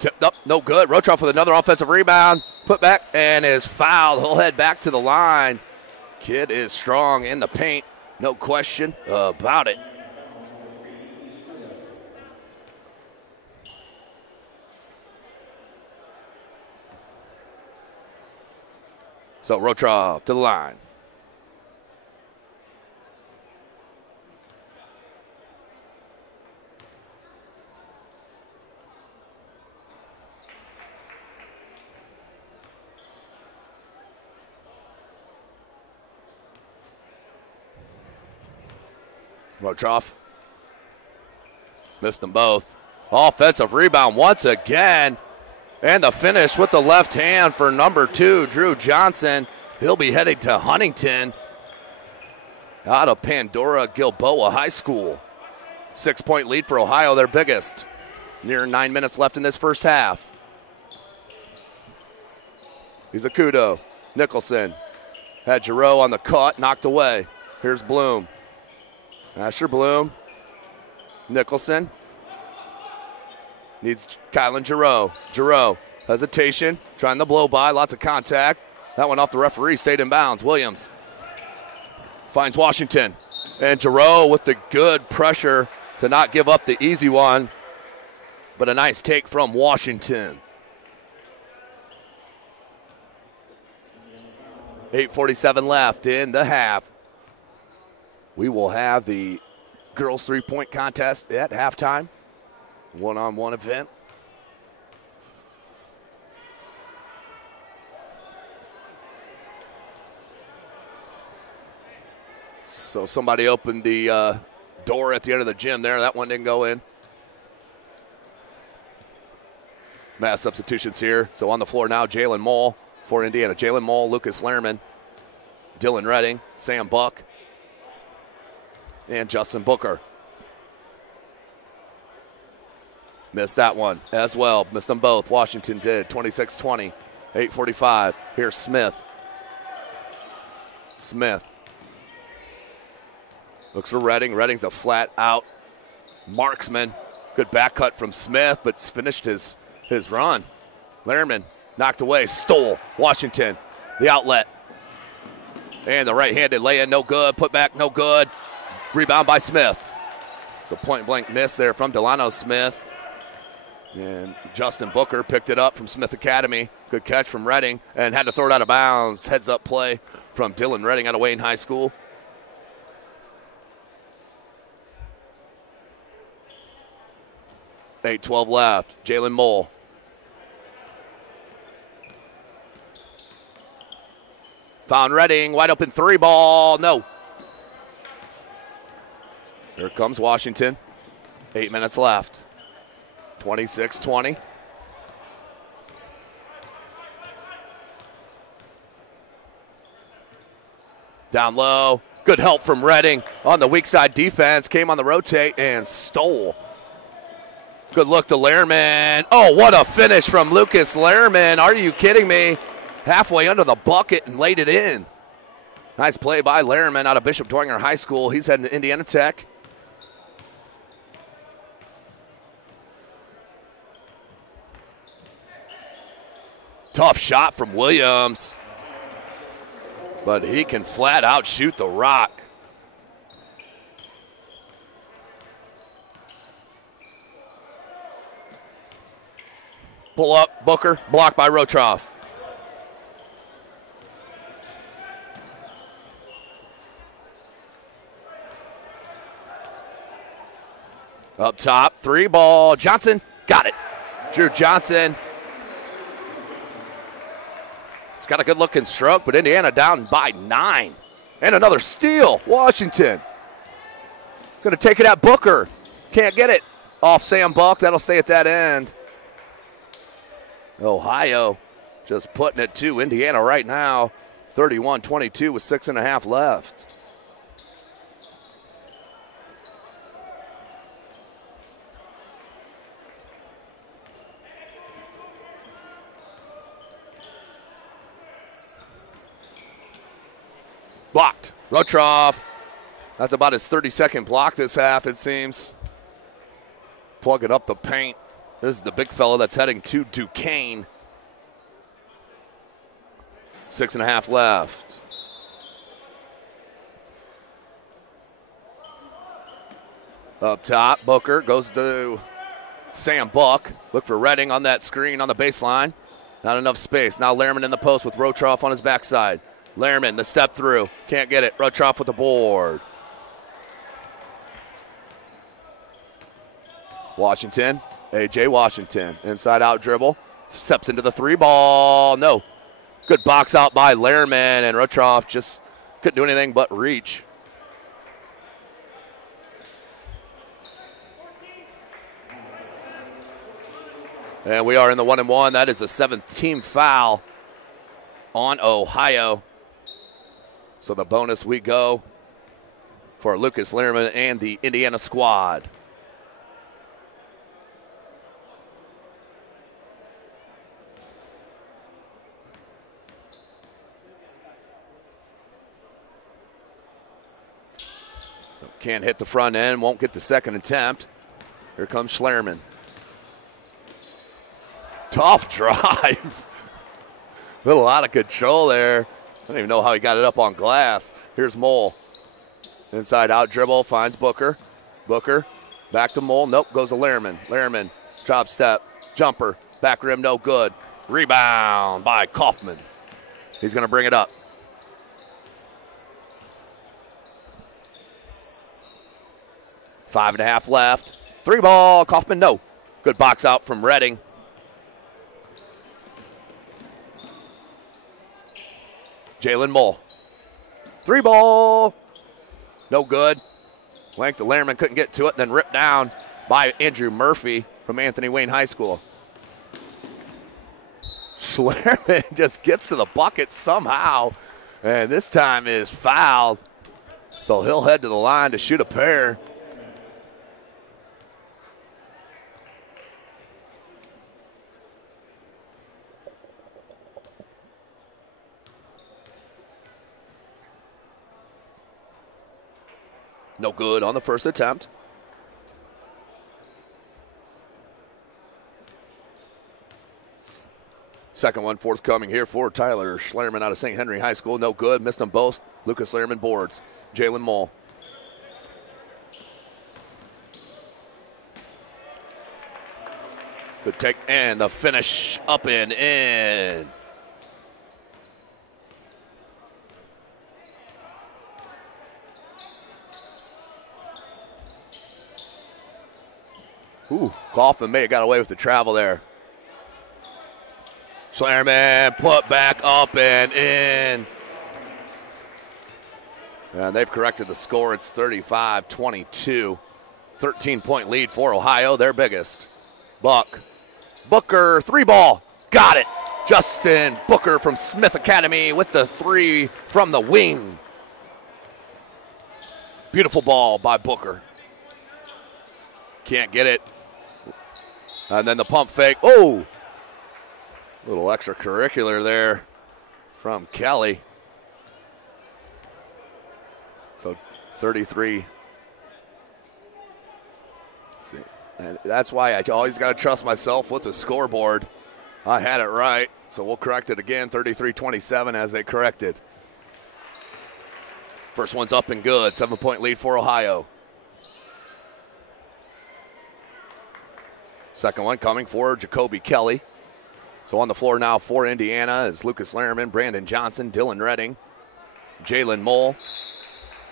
Tipped up, no good. Rotroff with another offensive rebound. Put back and is fouled. He'll head back to the line. Kid is strong in the paint. No question about it. So Rotroff to the line. Rotroff missed them both. Offensive rebound once again. And the finish with the left hand for number 2, Drew Johnson. He'll be heading to Huntington out of Pandora Gilboa High School. 6-point lead for Ohio, their biggest. Near 9 minutes left in this first half. He's a Kudo. Nicholson had Giroux on the cut, knocked away. Here's Bloom. Asher Bloom. Nicholson. Needs Kylan Giroux. Giroux, hesitation, trying to blow by, lots of contact. That one off the referee, stayed in bounds. Williams finds Washington. And Giroux with the good pressure to not give up the easy one. But a nice take from Washington. 8:47 left in the half. We will have the girls' three-point contest at halftime. One-on-one event. So somebody opened the door at the end of the gym there. That one didn't go in. Mass substitutions here. So on the floor now, Jalen Moll for Indiana. Jalen Moll, Lucas Lehrman, Dylan Redding, Sam Buck, and Justin Booker. Missed that one as well. Missed them both. Washington did. 26-20. 8:45. Here's Smith. Smith. Looks for Redding. Redding's a flat-out marksman. Good back cut from Smith, but finished his run. Lehrman knocked away. Stole. Washington. The outlet. And the right-handed lay-in, no good. Put back, no good. Rebound by Smith. So point-blank miss there from Delano Smith. And Justin Booker picked it up from Smith Academy. Good catch from Redding and had to throw it out of bounds. Heads-up play from Dylan Redding out of Wayne High School. $8:12 left. Jalen Moll. Found Redding. Wide open three ball. No. Here comes Washington. 8 minutes left. 26-20. Down low. Good help from Redding on the weak side defense. Came on the rotate and stole. Good look to Lehrman. Oh, what a finish from Lucas Lehrman. Are you kidding me? Halfway under the bucket and laid it in. Nice play by Lehrman out of Bishop Dwenger High School. He's heading to Indiana Tech. Tough shot from Williams. But he can flat out shoot the rock. Pull up, Booker, blocked by Rotroff. Up top, three ball, Johnson, got it. Drew Johnson. It's got a good looking stroke, but Indiana down by 9. And another steal, Washington. It's gonna take it at Booker. Can't get it off Sam Buck, that'll stay at that end. Ohio just putting it to Indiana right now. 31-22 with 6.5 left. Blocked. Rotroff. That's about his 32nd block this half, it seems. Plugging up the paint. This is the big fella that's heading to Duquesne. 6.5 left. Up top, Booker goes to Sam Buck. Look for Redding on that screen on the baseline. Not enough space. Now Lehrman in the post with Rotroff on his backside. Lehrman, the step through. Can't get it. Rotroff with the board. Washington. A.J. Washington. Inside out dribble. Steps into the three ball. No. Good box out by Lehrman, and Rotroff just couldn't do anything but reach. And we are in the 1-1. That is the 7th team foul on Ohio. So the bonus we go for Lucas Lehrman and the Indiana squad. So can't hit the front end, won't get the second attempt. Here comes Schlerman. Tough drive. A little out of control there. I don't even know how he got it up on glass. Here's Mole. Inside out dribble, finds Booker. Booker, back to Mole. Nope, goes to Lehrman. Lehrman, drop step, jumper, back rim, no good. Rebound by Kaufman. He's going to bring it up. 5.5 left. 3 ball, Kaufman, no. Good box out from Redding. Jalen Mole. 3 ball. No good. Length of Lehrman couldn't get to it, then ripped down by Andrew Murphy from Anthony Wayne High School. Schlerman just gets to the bucket somehow, and this time is fouled. So he'll head to the line to shoot a pair. No good on the first attempt. Second one forthcoming here for Tyler Schlerman out of St. Henry High School. No good. Missed them both. Lucas Lehrman boards. Jalen Mole. Good take. And the finish up and in. Ooh, Kaufman may have got away with the travel there. Schlerman put back up and in. And they've corrected the score. It's 35-22. 13-point lead for Ohio, their biggest. Booker, 3 ball. Got it. Justin Booker from Smith Academy with the 3 from the wing. Beautiful ball by Booker. Can't get it. And then the pump fake. Oh! A little extracurricular there from Kelly. So 33. See, and that's why I always got to trust myself with the scoreboard. I had it right, so we'll correct it again. 33-27 as they corrected. First one's up and good. 7-point lead for Ohio. Second one coming for Jacoby Kelly. So on the floor now for Indiana is Lucas Lehrman, Brandon Johnson, Dylan Redding, Jalen Mole,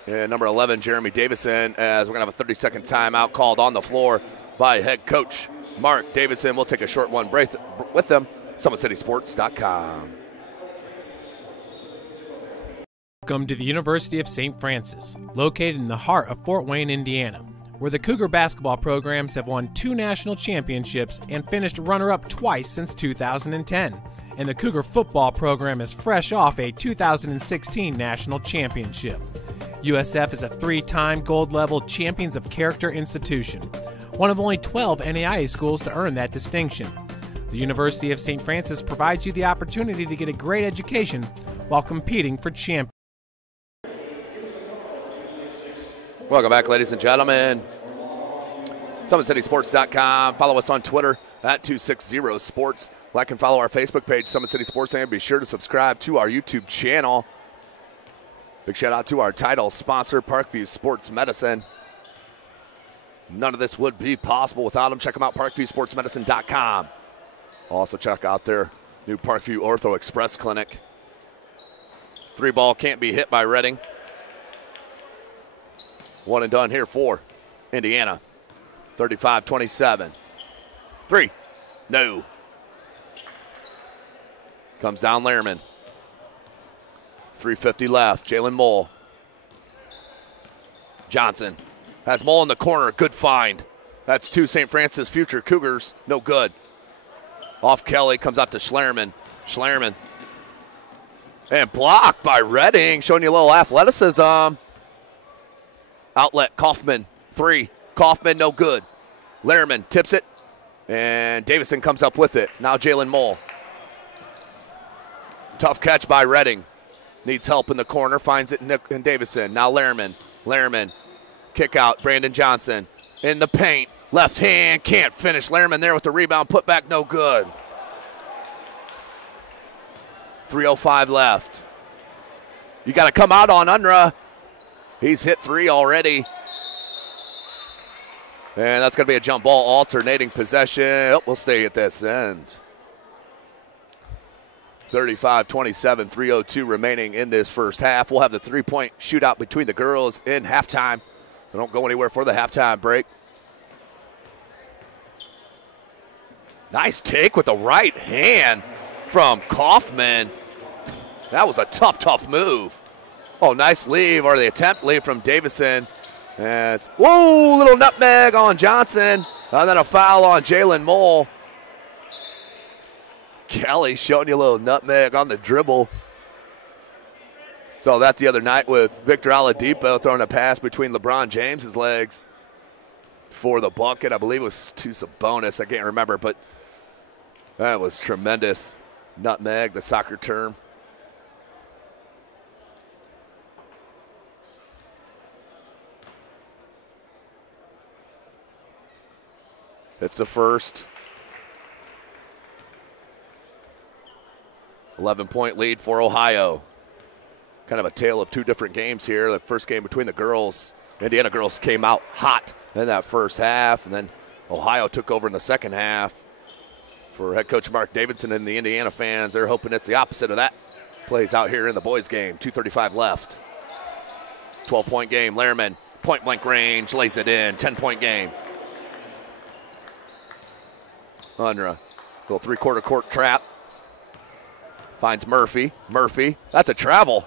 and number 11, Jeremy Davison, as we're going to have a 30-second timeout called on the floor by head coach Mark Davison. We'll take a short one break with them. SummitCitySports.com. Welcome to the University of St. Francis, located in the heart of Fort Wayne, Indiana, where the Cougar basketball programs have won 2 national championships and finished runner-up twice since 2010. And the Cougar football program is fresh off a 2016 national championship. USF is a 3-time gold-level Champions of Character institution, one of only 12 NAIA schools to earn that distinction. The University of St. Francis provides you the opportunity to get a great education while competing for champions. Welcome back, ladies and gentlemen. SummitCitySports.com. Follow us on Twitter at 260sports. Like and follow our Facebook page, Summit City Sports, and be sure to subscribe to our YouTube channel. Big shout out to our title sponsor, Parkview Sports Medicine. None of this would be possible without them. Check them out, parkviewsportsmedicine.com. Also check out their new Parkview Ortho Express Clinic. 3 ball can't be hit by Redding. One and done here for Indiana. 35-27. 3. No. Comes down Lehrman. 3:50 left. Jalen Mole. Johnson has Mole in the corner. Good find. That's 2 St. Francis future Cougars. No good. Off Kelly, comes out to Schlerman. Schlerman. And blocked by Redding, showing you a little athleticism. Outlet, Kaufman, 3. Kaufman, no good. Lehrman tips it, and Davison comes up with it. Now Jalen Mole. Tough catch by Redding. Needs help in the corner, finds it in Davison. Now Lehrman. Lehrman, kick out, Brandon Johnson. In the paint, left hand, can't finish. Lehrman there with the rebound, put back, no good. 3:05 left. You got to come out on Unruh. He's hit 3 already. And that's going to be a jump ball, alternating possession. Oh, we'll stay at this end. 35-27, 3:02 remaining in this first half. We'll have the three-point shootout between the girls in halftime. So don't go anywhere for the halftime break. Nice take with the right hand from Kaufman. That was a tough move. Oh, nice leave, or the attempt leave from Davison. As, whoa, little nutmeg on Johnson. And then a foul on Jalen Mole. Kelly showing you a little nutmeg on the dribble. Saw that the other night with Victor Oladipo throwing a pass between LeBron James's legs for the bucket. I believe it was to Sabonis. I can't remember, but that was tremendous. Nutmeg, the soccer term. It's the first. 11-point lead for Ohio. Kind of a tale of two different games here. The first game between the girls. Indiana girls came out hot in that first half, and then Ohio took over in the second half. For head coach Mark Davidson and the Indiana fans, they're hoping it's the opposite of that. Plays out here in the boys' game. 2:35 left. 12-point game. Lehrman, point-blank range, lays it in. 10-point game. Unruh, little three-quarter court trap. Finds Murphy. Murphy, that's a travel.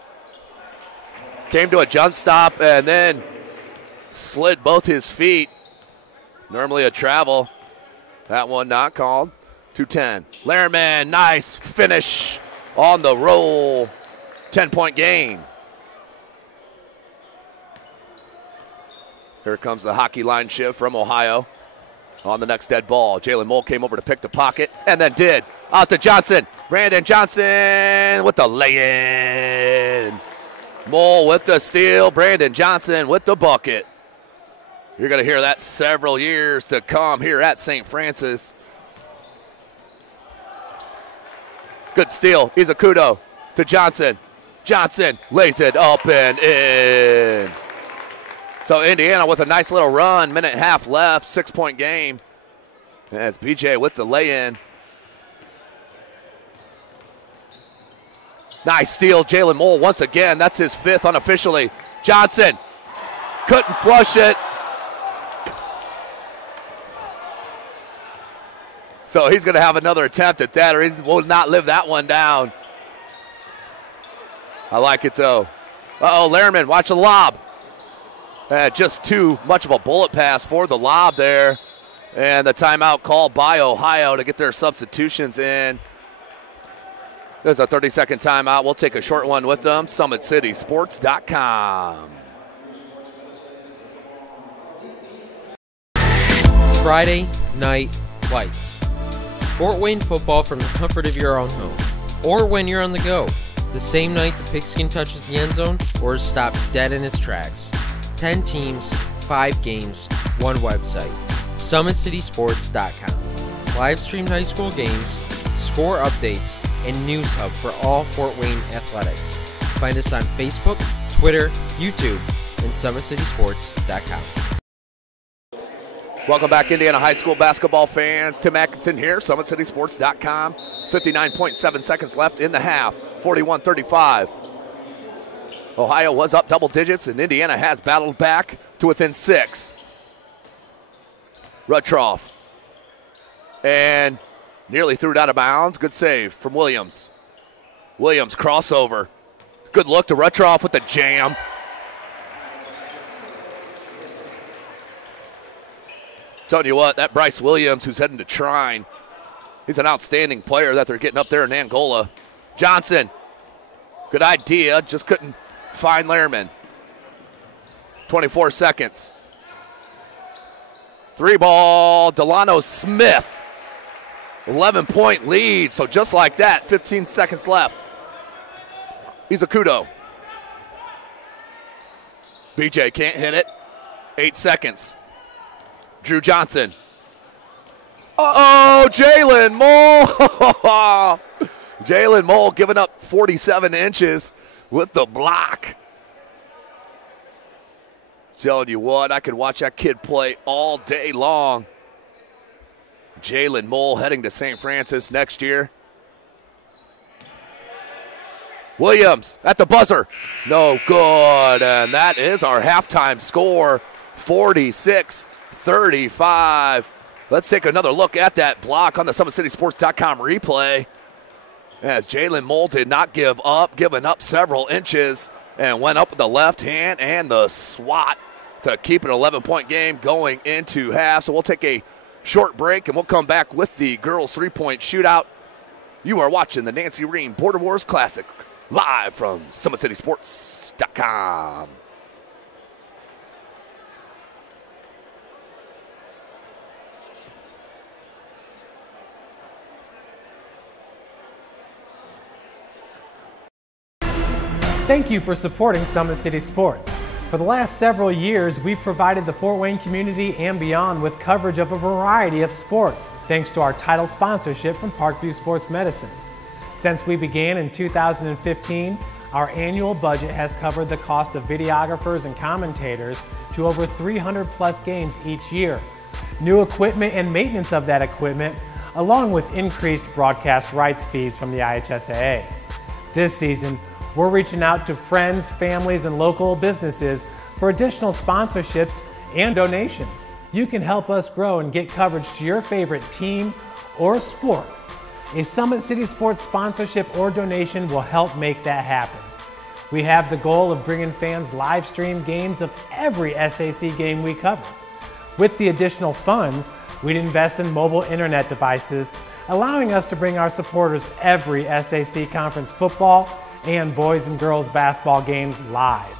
Came to a jump stop and then slid both his feet. Normally a travel. That one not called. 2:10. Lehrman, nice finish on the roll. 10-point game. Here comes the hockey line shift from Ohio. On the next dead ball, Jalen Mole came over to pick the pocket and then did. Out to Johnson. Brandon Johnson with the lay-in. Mole with the steal. Brandon Johnson with the bucket. You're going to hear that several years to come here at St. Francis. Good steal. Izakudo to Johnson. Johnson lays it up and in. So Indiana with a nice little run, minute and a half left, 6-point game. As BJ with the lay-in. Nice steal, Jalen Mole once again. That's his 5th unofficially. Johnson couldn't flush it. So he's going to have another attempt at that, or he will not live that one down. I like it, though. Uh-oh, Lehrman, watch the lob. Just too much of a bullet pass for the lob there. And the timeout called by Ohio to get their substitutions in. There's a 30-second timeout. We'll take a short one with them. SummitCitySports.com. Friday Night Lights. Fort Wayne football from the comfort of your own home. Or when you're on the go. The same night the pigskin touches the end zone or is stopped dead in its tracks. 10 teams, 5 games, 1 website. SummitCitySports.com. Live streamed high school games, score updates, and news hub for all Fort Wayne athletics. Find us on Facebook, Twitter, YouTube, and SummitCitySports.com. Welcome back, Indiana high school basketball fans. Tim Atkinson here, SummitCitySports.com. 59.7 seconds left in the half, 41-35. Ohio was up double digits, and Indiana has battled back to within 6. Rudtroff. And nearly threw it out of bounds. Good save from Williams. Williams crossover. Good look to Rudtroff with the jam. Telling you what, that Bryce Williams, who's heading to Trine, He's an outstanding player that they're getting up there in Angola. Johnson, good idea, just couldn't find Lehrman. 24 seconds. 3-ball, Delano Smith. 11-point lead, so just like that, 15 seconds left. Izakudo. BJ can't hit it. 8 seconds. Drew Johnson. Uh-oh, Jalen Mole. Jalen Mole giving up 47 inches with the block. Telling you what, I could watch that kid play all day long. Jalen Mole heading to St. Francis next year. Williams at the buzzer. No good, and that is our halftime score, 46-35. Let's take another look at that block on the SummitCitySports.com replay. As Jalen Mole did not give up, giving up several inches, and went up with the left hand and the swat to keep an 11-point game going into half. So we'll take a short break, and we'll come back with the girls' three-point shootout. You are watching the Nancy Rehm Border Wars Classic live from SummitCitySports.com. Thank you for supporting Summit City Sports. For the last several years, we've provided the Fort Wayne community and beyond with coverage of a variety of sports, thanks to our title sponsorship from Parkview Sports Medicine. Since we began in 2015, our annual budget has covered the cost of videographers and commentators to over 300 plus games each year. New equipment and maintenance of that equipment, along with increased broadcast rights fees from the IHSAA. This season, we're reaching out to friends, families, and local businesses for additional sponsorships and donations. You can help us grow and get coverage to your favorite team or sport. A Summit City Sports sponsorship or donation will help make that happen. We have the goal of bringing fans live stream games of every SAC game we cover. With the additional funds, we'd invest in mobile internet devices, allowing us to bring our supporters every SAC conference football and boys and girls basketball games live,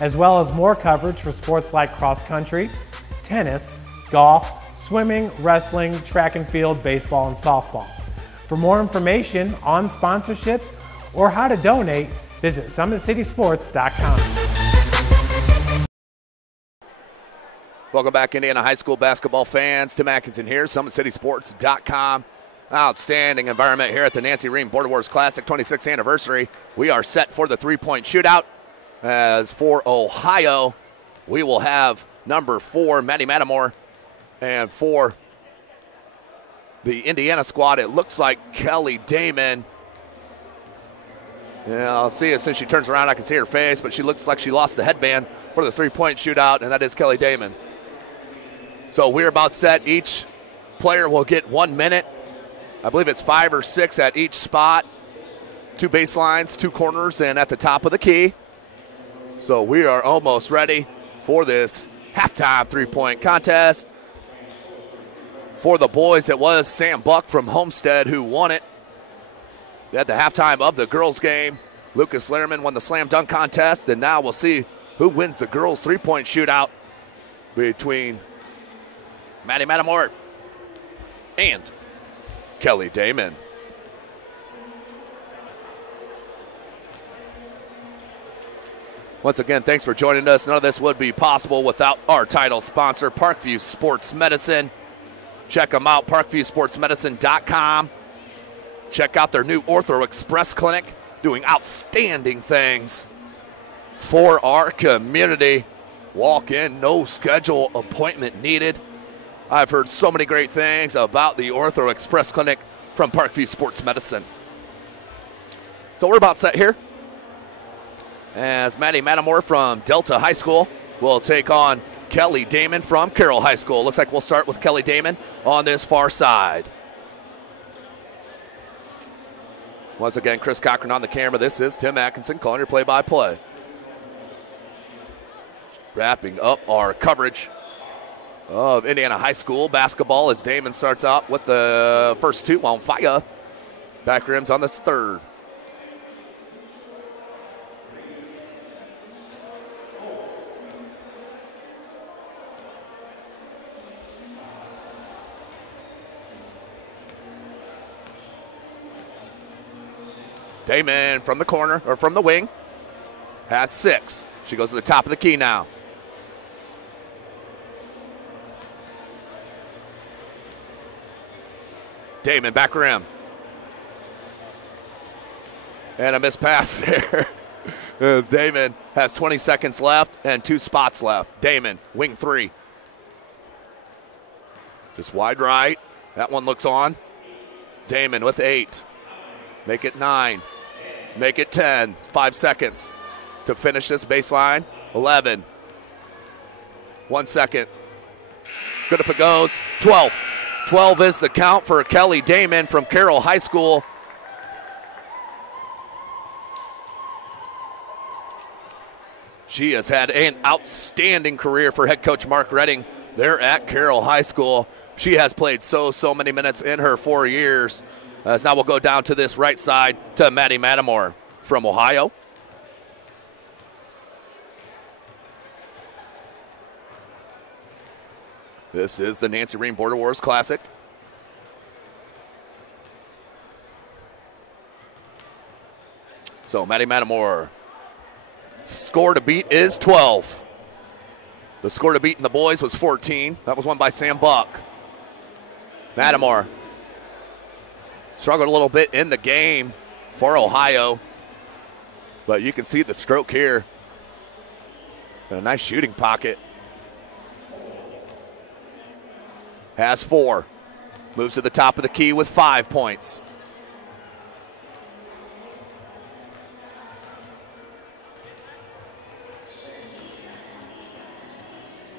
as well as more coverage for sports like cross country, tennis, golf, swimming, wrestling, track and field, baseball, and softball. For more information on sponsorships or how to donate, visit SummitCitySports.com. Welcome back, Indiana high school basketball fans. Tim Atkinson here, SummitCitySports.com. Outstanding environment here at the Nancy Rehm Border Wars Classic 26th anniversary. We are set for the three-point shootout. As for Ohio, we will have number 4, Maddie Matamore, and for the Indiana squad, it looks like Kelly Damon. Yeah, I'll see it. Since she turns around, I can see her face, but she looks like she lost the headband for the three-point shootout, and that is Kelly Damon. So we're about set. Each player will get 1 minute. I believe it's 5 or 6 at each spot. 2 baselines, 2 corners, and at the top of the key. So we are almost ready for this halftime three-point contest. For the boys, it was Sam Buck from Homestead who won it. At the halftime of the girls' game, Lucas Lehrman won the slam dunk contest, and now we'll see who wins the girls' three-point shootout between Maddie Matamore and Kelly Damon. Once again, thanks for joining us. None of this would be possible without our title sponsor, Parkview Sports Medicine. Check them out, parkviewsportsmedicine.com. Check out their new Ortho Express Clinic, doing outstanding things for our community. Walk in, no schedule appointment needed. I've heard so many great things about the Ortho Express Clinic from Parkview Sports Medicine. So we're about set here, as Maddie Matamore from Delta High School will take on Kelly Damon from Carroll High School. Looks like we'll start with Kelly Damon on this far side. Once again, Chris Cochran on the camera. This is Tim Atkinson calling your play-by-play. Wrapping up our coverage of Indiana High School basketball as Damon starts out with the first two on fire. Back rims on this third. Damon from the corner, or from the wing, has 6. She goes to the top of the key now. Damon, back rim. And a missed pass there. As Damon has 20 seconds left and 2 spots left. Damon, wing 3. Just wide right. That one looks on. Damon with 8. Make it 9. Make it 10. 5 seconds to finish this baseline. 11. 1 second. Good if it goes. 12. 12 is the count for Kelly Damon from Carroll High School. She has had an outstanding career for head coach Mark Redding there at Carroll High School. She has played so many minutes in her 4 years. As now we'll go down to this right side to Maddie Mattimore from Ohio. This is the Nancy Rehm Border Wars Classic. So Maddie Mattimore, score to beat is 12. The score to beat in the boys was 14. That was won by Sam Buck. Mattimore struggled a little bit in the game for Ohio, but you can see the stroke here. A nice shooting pocket. Has 4. Moves to the top of the key with 5 points.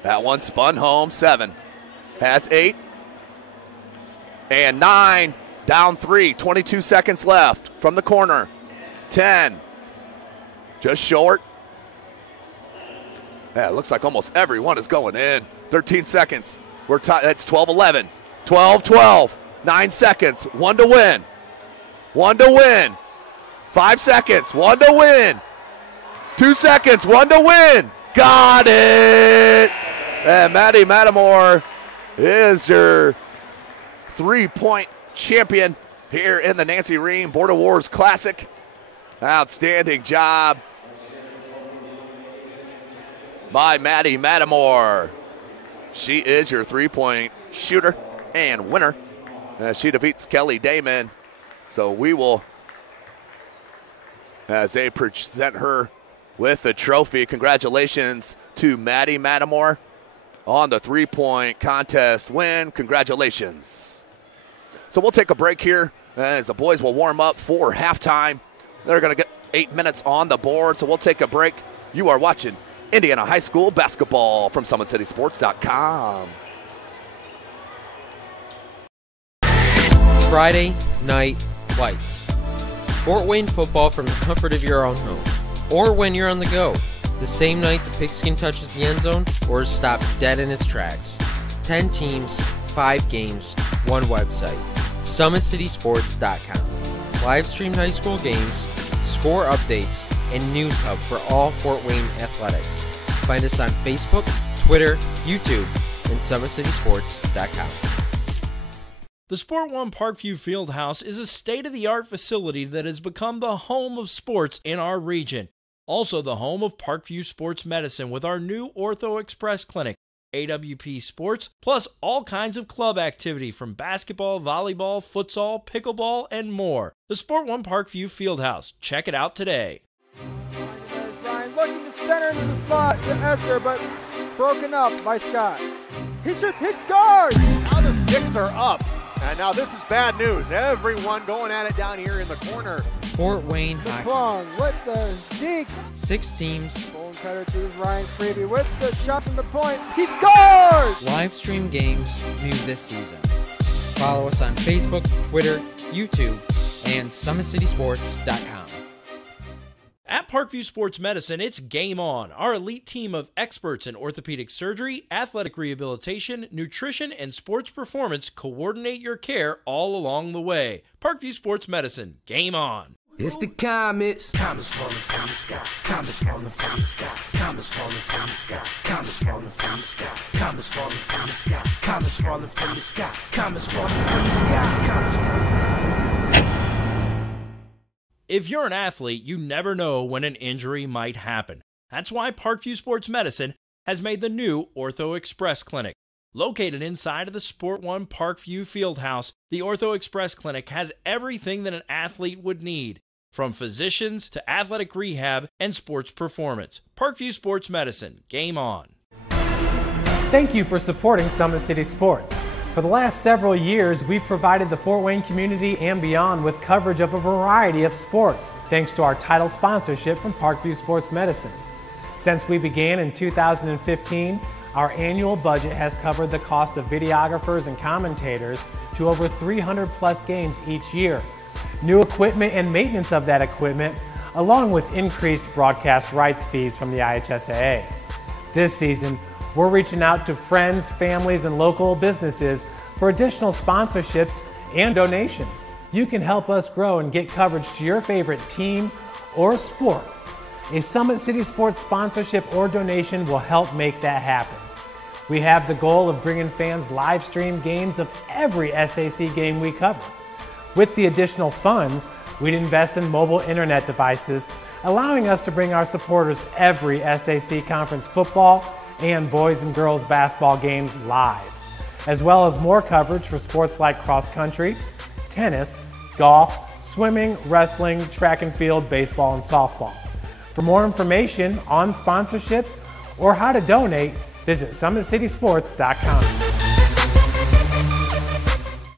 That one spun home. 7. Has 8. And 9. Down 3. 22 seconds left from the corner. 10. Just short. Yeah, it looks like almost everyone is going in. 13 seconds. We're it's 12-11. 12-12. 9 seconds. 1 to win. 1 to win. 5 seconds. 1 to win. 2 seconds. 1 to win. Got it. And Maddie Mattimore is your 3-point champion here in the Nancy Rehm Border Wars Classic. Outstanding job by Maddie Mattimore. She is your 3-point shooter and winner. She defeats Kelly Damon. So we will, as they present her with the trophy, congratulations to Maddie Mattimore on the 3-point contest win. Congratulations. So we'll take a break here as the boys will warm up for halftime. They're going to get 8 minutes on the board, so we'll take a break. You are watching Indiana High School basketball from SummitCitySports.com. Friday Night Lights. Fort Wayne football from the comfort of your own home. Or when you're on the go. The same night the pigskin touches the end zone or is stopped dead in its tracks. 10 teams, 5 games, 1 website. SummitCitySports.com. Live streamed high school games, score updates, and news hub for all Fort Wayne athletics. Find us on Facebook, Twitter, YouTube, and SummitCitySports.com. The Sport One Parkview Fieldhouse is a state-of-the-art facility that has become the home of sports in our region. Also the home of Parkview Sports Medicine with our new Ortho Express Clinic, AWP Sports, plus all kinds of club activity from basketball, volleyball, futsal, pickleball, and more. The Sport One Parkview Fieldhouse. Check it out today. There's Ryan looking to center into the slot to Esther, but broken up by Scott. He shoots, hits, scores! Now the sticks are up. And now this is bad news. Everyone going at it down here in the corner. Fort Wayne Hockey. With the deke. 6 teams. Bone cutter to Ryan Freeby with the shot from the point. He scores! Live stream games new this season. Follow us on Facebook, Twitter, YouTube, and SummitCitySports.com. At At Parkview Sports Medicine, it's game on. Our elite team of experts in orthopedic surgery, athletic rehabilitation, nutrition, and sports performance coordinate your care all along the way. Parkview Sports Medicine, game on. It's the comets. Comets falling from the sky. Comets falling from the sky. Comets falling from the sky. Comets falling from the sky. Comets falling from the sky. Comets falling from the sky. Comets falling from the sky. Comets falling from the sky. If you're an athlete, you never know when an injury might happen. That's why Parkview Sports Medicine has made the new Ortho Express Clinic. Located inside of the Sport One Parkview Fieldhouse, the Ortho Express Clinic has everything that an athlete would need, from physicians to athletic rehab and sports performance. Parkview Sports Medicine, game on. Thank you for supporting Summit City Sports. For the last several years, we've provided the Fort Wayne community and beyond with coverage of a variety of sports, thanks to our title sponsorship from Parkview Sports Medicine. Since we began in 2015, our annual budget has covered the cost of videographers and commentators to over 300 plus games each year. New equipment and maintenance of that equipment, along with increased broadcast rights fees from the IHSAA. This season, we're reaching out to friends, families, and local businesses for additional sponsorships and donations. You can help us grow and get coverage to your favorite team or sport. A Summit City Sports sponsorship or donation will help make that happen. We have the goal of bringing fans live stream games of every SAC game we cover. With the additional funds, we'd invest in mobile internet devices, allowing us to bring our supporters every SAC conference football and boys and girls basketball games live, as well as more coverage for sports like cross country, tennis, golf, swimming, wrestling, track and field, baseball, and softball. For more information on sponsorships or how to donate, visit SummitCitySports.com.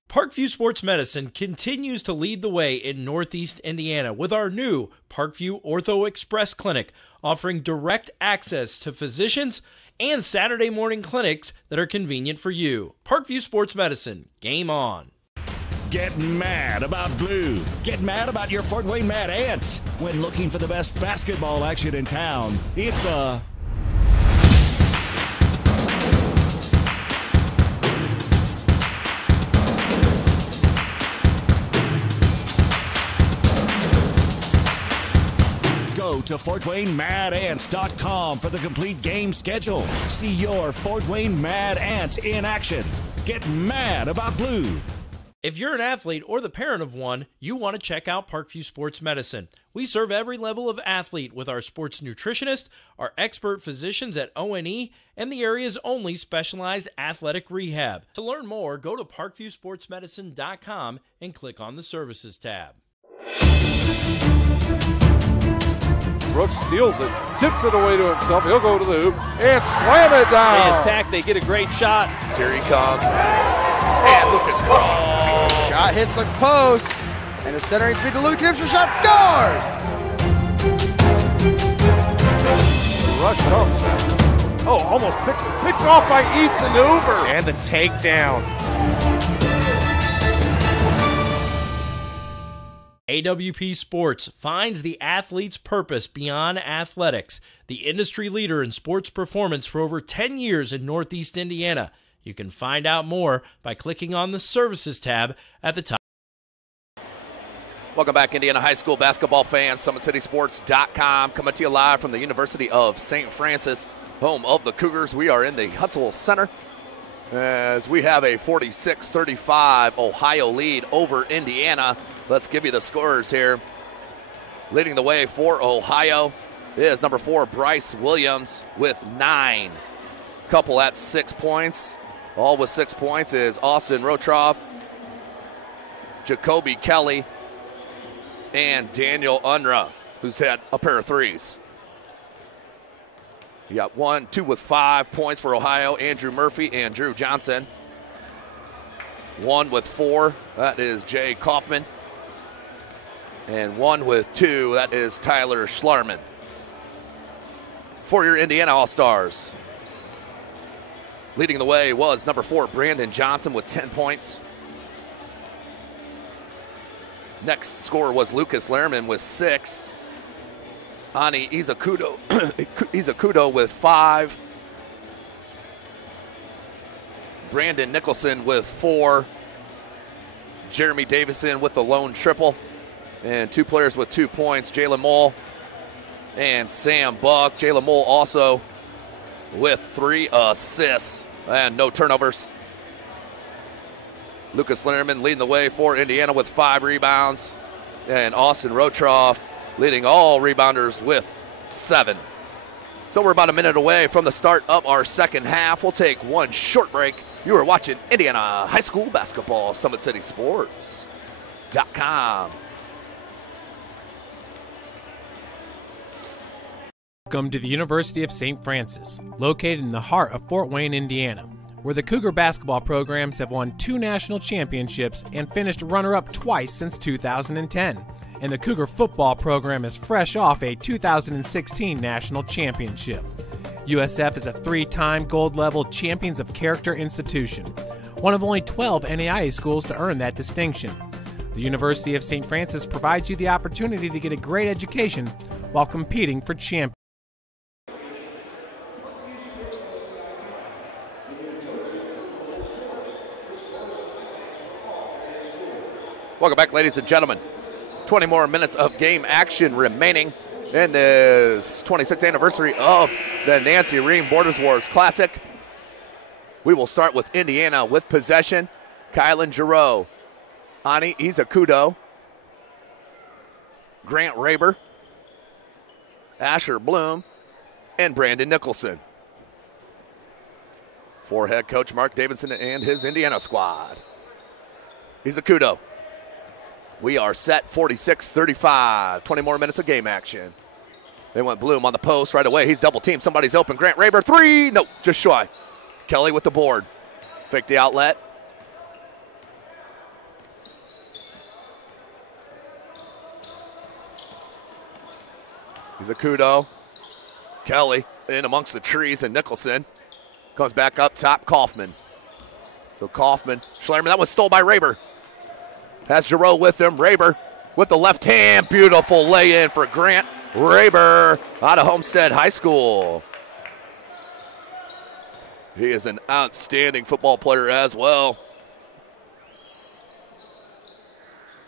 Parkview Sports Medicine continues to lead the way in Northeast Indiana with our new Parkview Ortho Express Clinic, offering direct access to physicians and Saturday morning clinics that are convenient for you. Parkview Sports Medicine, game on. Get mad about blue. Get mad about your Fort Wayne Mad Ants. When looking for the best basketball action in town, it's the Go to FortWayneMadAnts.com for the complete game schedule. See your Fort Wayne Mad Ants in action. Get mad about blue. If you're an athlete or the parent of one, you want to check out Parkview Sports Medicine. We serve every level of athlete with our sports nutritionist, our expert physicians at O&E, and the area's only specialized athletic rehab. To learn more, go to ParkviewSportsMedicine.com and click on the Services tab. Brooks steals it, tips it away to himself. He'll go to the hoop and slam it down. They attack, they get a great shot. Here he comes. And Lucas Craw. Shot hits the post. And the centering feed to Luke Gibson. Shot scores. The rush comes. Oh, almost picked off by Ethan Hoover. And the takedown. AWP Sports finds the athlete's purpose beyond athletics, the industry leader in sports performance for over 10 years in Northeast Indiana. You can find out more by clicking on the Services tab at the top. Welcome back, Indiana high school basketball fans. SummitCitySports.com coming to you live from the University of St. Francis, home of the Cougars. We are in the Hutzel Center as we have a 46-35 Ohio lead over Indiana. Let's give you the scores here. Leading the way for Ohio is number 4, Bryce Williams with 9. Couple at 6 points. All with 6 points is Austin Rotroff, Jacoby Kelly, and Daniel Unruh, who's had a pair of threes. You got 1, 2 with 5 points for Ohio, Andrew Murphy and Drew Johnson. 1 with 4, that is Jay Kaufman. And 1 with 2, that is Tyler Schlarman. For your Indiana All-Stars, leading the way was number 4, Brandon Johnson with 10 points. Next scorer was Lucas Lehrman with 6. Ani Izakudo with 5. Brandon Nicholson with 4. Jeremy Davison with the lone triple. And 2 players with 2 points, Jalen Mole and Sam Buck. Jalen Mole also with 3 assists and no turnovers. Lucas Linderman leading the way for Indiana with 5 rebounds. And Austin Rotroff leading all rebounders with 7. So we're about a minute away from the start of our second half. We'll take one short break. You are watching Indiana High School Basketball, SummitCitySports.com. Welcome to the University of St. Francis, located in the heart of Fort Wayne, Indiana, where the Cougar basketball programs have won 2 national championships and finished runner-up twice since 2010. And the Cougar football program is fresh off a 2016 national championship. USF is a 3-time gold-level Champions of Character institution, one of only 12 NAIA schools to earn that distinction. The University of St. Francis provides you the opportunity to get a great education while competing for champions. Welcome back, ladies and gentlemen. 20 more minutes of game action remaining in this 26th anniversary of the Nancy Rehm Borders Wars Classic. We will start with Indiana with possession. Kylan Giroux, Ani Izakudo, Grant Raber, Asher Bloom, and Brandon Nicholson. For head coach Mark Davidson and his Indiana squad. Izakudo. We are set 46-35. 20 more minutes of game action. They went Bloom on the post right away. He's double teamed. Somebody's open. Grant Raber, 3. No, just shy. Kelly with the board. Fake the outlet. Izakudo. Kelly in amongst the trees, and Nicholson comes back up top. Kaufman. So Kaufman, Schlerman, that was stole by Raber. Has Giroux with him. Raber with the left hand. Beautiful lay-in for Grant Raber out of Homestead High School. He is an outstanding football player as well.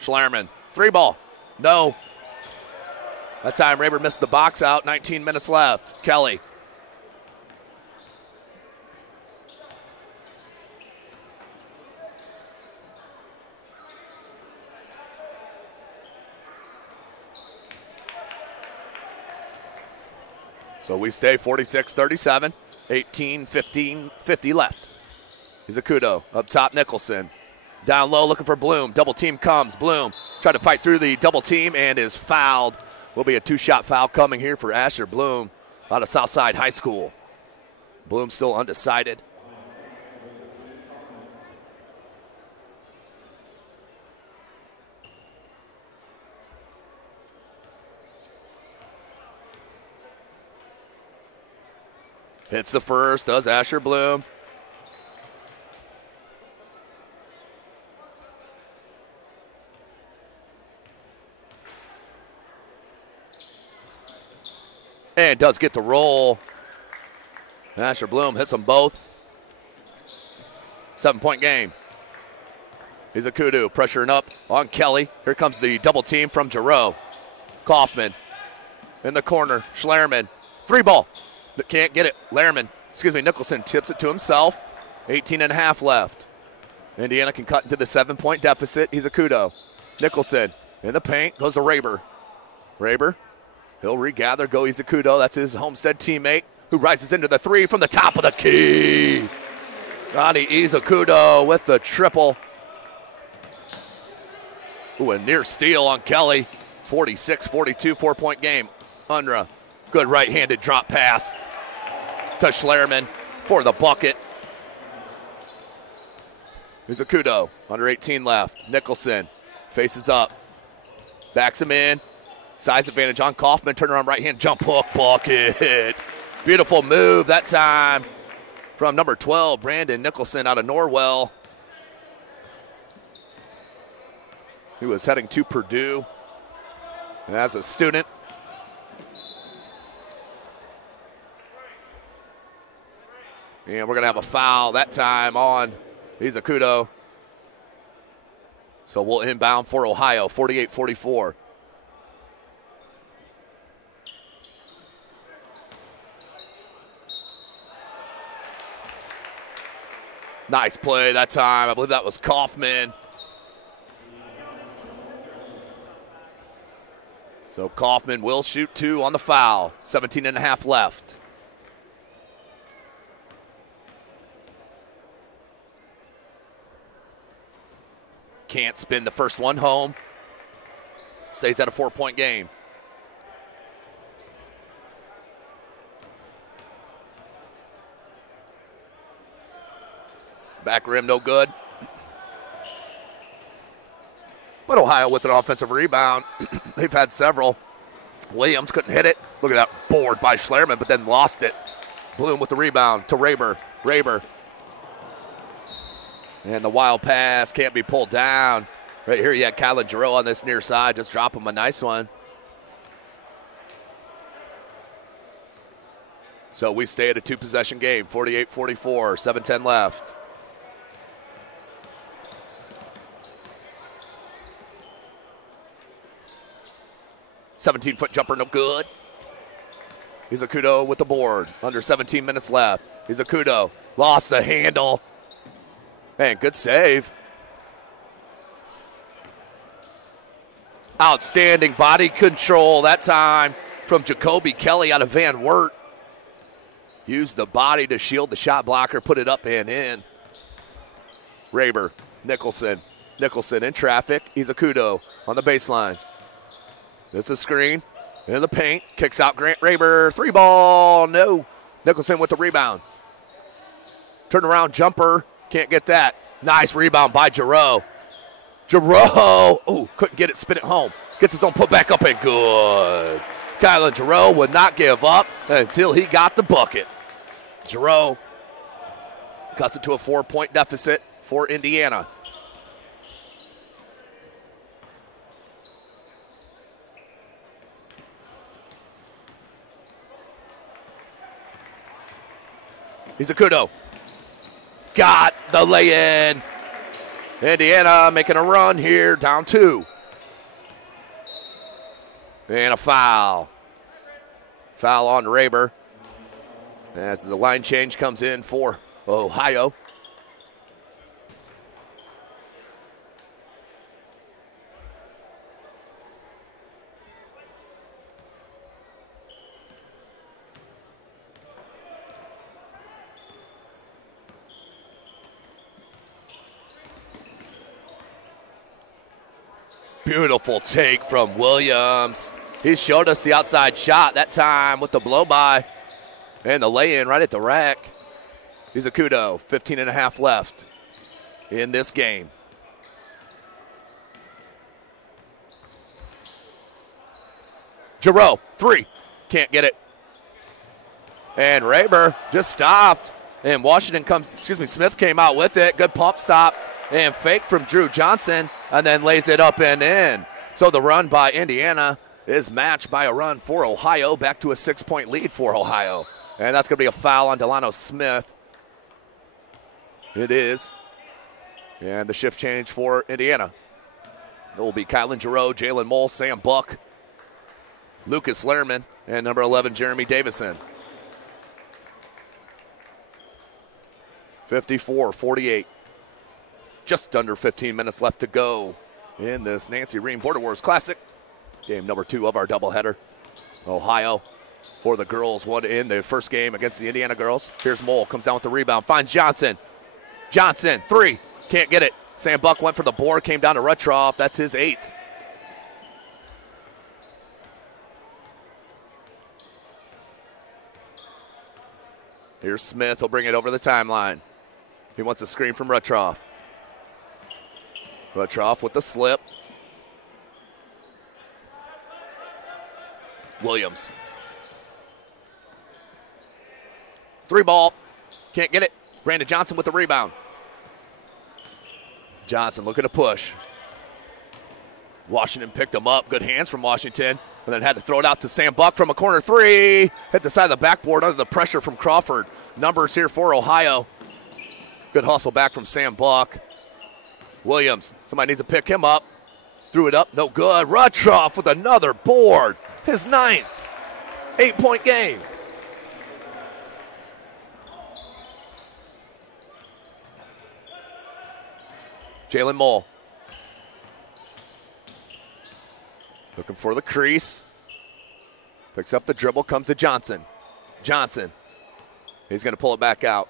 Schlerman, 3 ball. No. That time Raber missed the box out. 19 minutes left. Kelly. So we stay 46-37, 50 left. Izakudo up top, Nicholson. Down low looking for Bloom. Double team comes. Bloom tried to fight through the double team and is fouled. Will be a 2-shot foul coming here for Asher Bloom out of Southside High School. Bloom still undecided. Hits the first, does Asher Bloom. And does get the roll. Asher Bloom hits them both. 7-point game. Izakudo pressuring up on Kelly. Here comes the double team from Giroux. Kaufman in the corner. Schlerman, 3 ball. Can't get it. Nicholson tips it to himself. 18.5 left. Indiana can cut into the 7-point deficit. Izakudo. Nicholson in the paint. Goes to Raber. Raber. He'll regather. Go Izakudo. That's his Homestead teammate who rises into the 3 from the top of the key. Ani Izakudo with the triple. Ooh, a near steal on Kelly. 46-42, 4-point game. Unruh. Good right-handed drop pass to Schlerman for the bucket. Izakudo, under 18 left. Nicholson faces up. Backs him in. Size advantage on Kaufman. Turnaround right-hand jump hook bucket. Beautiful move that time from number 12, Brandon Nicholson out of Norwell. He was heading to Purdue as a student. And we're going to have a foul that time on Izakudo. So we'll inbound for Ohio, 48-44. Nice play that time. I believe that was Kaufman. So Kaufman will shoot 2 on the foul. 17.5 left. Can't spin the first one home. Stays at a 4-point game. Back rim, no good. But Ohio with an offensive rebound. They've had several. Williams couldn't hit it. Look at that board by Schlerman, but then lost it. Bloom with the rebound to Reber. Reber. And the wild pass can't be pulled down. Right here you had Kylan Giroux on this near side. Just drop him a nice one. So we stay at a 2-possession game, 48-44, 7:10 left. "17-foot jumper, no good." Izakudo with the board. Under 17 minutes left. Izakudo lost the handle. Man, good save. Outstanding body control that time from Jacoby Kelly out of Van Wert. Used the body to shield the shot blocker, put it up and in. Reber, Nicholson. Nicholson in traffic. Izakudo on the baseline. This is a screen. In the paint. Kicks out Grant Reber. 3-ball. No. Nicholson with the rebound. Turnaround jumper. Can't get that. Nice rebound by Giroux. Giroux. Oh, couldn't get it. Spin it home. Gets his own put back up and good. Kylan Giroux would not give up until he got the bucket. Giroux cuts it to a 4-point deficit for Indiana. Izakudo got the lay-in. Indiana making a run here, down 2. And a foul. Foul on Reber as the line change comes in for Ohio. Beautiful take from Williams. He showed us the outside shot that time with the blow-by and the lay-in right at the rack. Izakudo, 15.5 left in this game. Giroux, 3. Can't get it. And Reber just stopped. And Smith came out with it. Good pump stop and fake from Drew Johnson, and then lays it up and in. So the run by Indiana is matched by a run for Ohio, back to a 6-point lead for Ohio. And that's going to be a foul on Delano Smith. It is. And the shift change for Indiana. It will be Kylan Giroux, Jalen Mole, Sam Buck, Lucas Lehrman, and number 11, Jeremy Davison. 54-48. Just under 15 minutes left to go in this Nancy Rehm Border Wars Classic. Game number 2 of our doubleheader. Ohio for the girls won in the first game against the Indiana girls. Here's Mole, comes down with the rebound, finds Johnson. Johnson, 3, can't get it. Sam Buck went for the board, came down to Ruttroff. That's his 8th. Here's Smith, he'll bring it over the timeline. He wants a screen from Ruttroff. Ruttroff with the slip. Williams. 3-ball. Can't get it. Brandon Johnson with the rebound. Johnson looking to push. Washington picked him up. Good hands from Washington. And then had to throw it out to Sam Buck from a corner three. Hit the side of the backboard under the pressure from Crawford. Numbers here for Ohio. Good hustle back from Sam Buck. Williams, somebody needs to pick him up. Threw it up, no good. Ruttroff with another board. His 9th. 8-point game. Jalen Mole. Looking for the crease. Picks up the dribble, comes to Johnson. Johnson. He's going to pull it back out.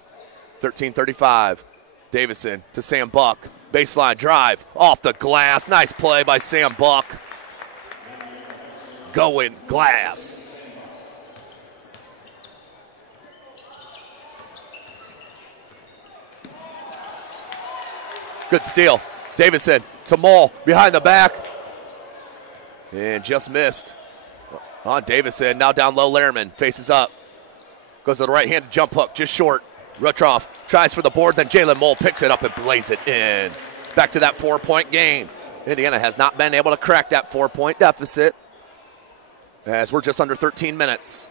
13:35. Davison to Sam Buck. Baseline drive. Off the glass. Nice play by Sam Buck. Going glass. Good steal. Davison to Mole behind the back. And just missed on Davison. Now down low, Lehrman faces up. Goes to the right-handed jump hook, just short. Ruttroff tries for the board, then Jalen Mole picks it up and blaze it in. Back to that 4-point game. Indiana has not been able to crack that 4-point deficit as we're just under 13 minutes.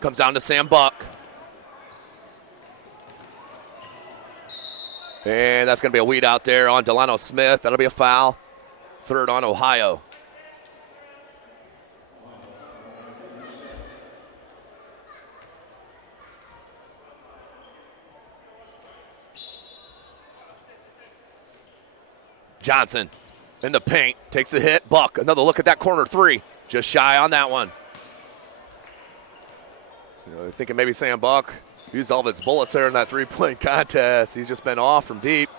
Comes down to Sam Buck. And that's going to be a weed out there on Delano Smith. That'll be a foul. 3rd on Ohio. Johnson in the paint. Takes a hit. Buck, another look at that corner three. Just shy on that one. So, thinking maybe Sam Buck used all of its bullets there in that three-point contest. He's just been off from deep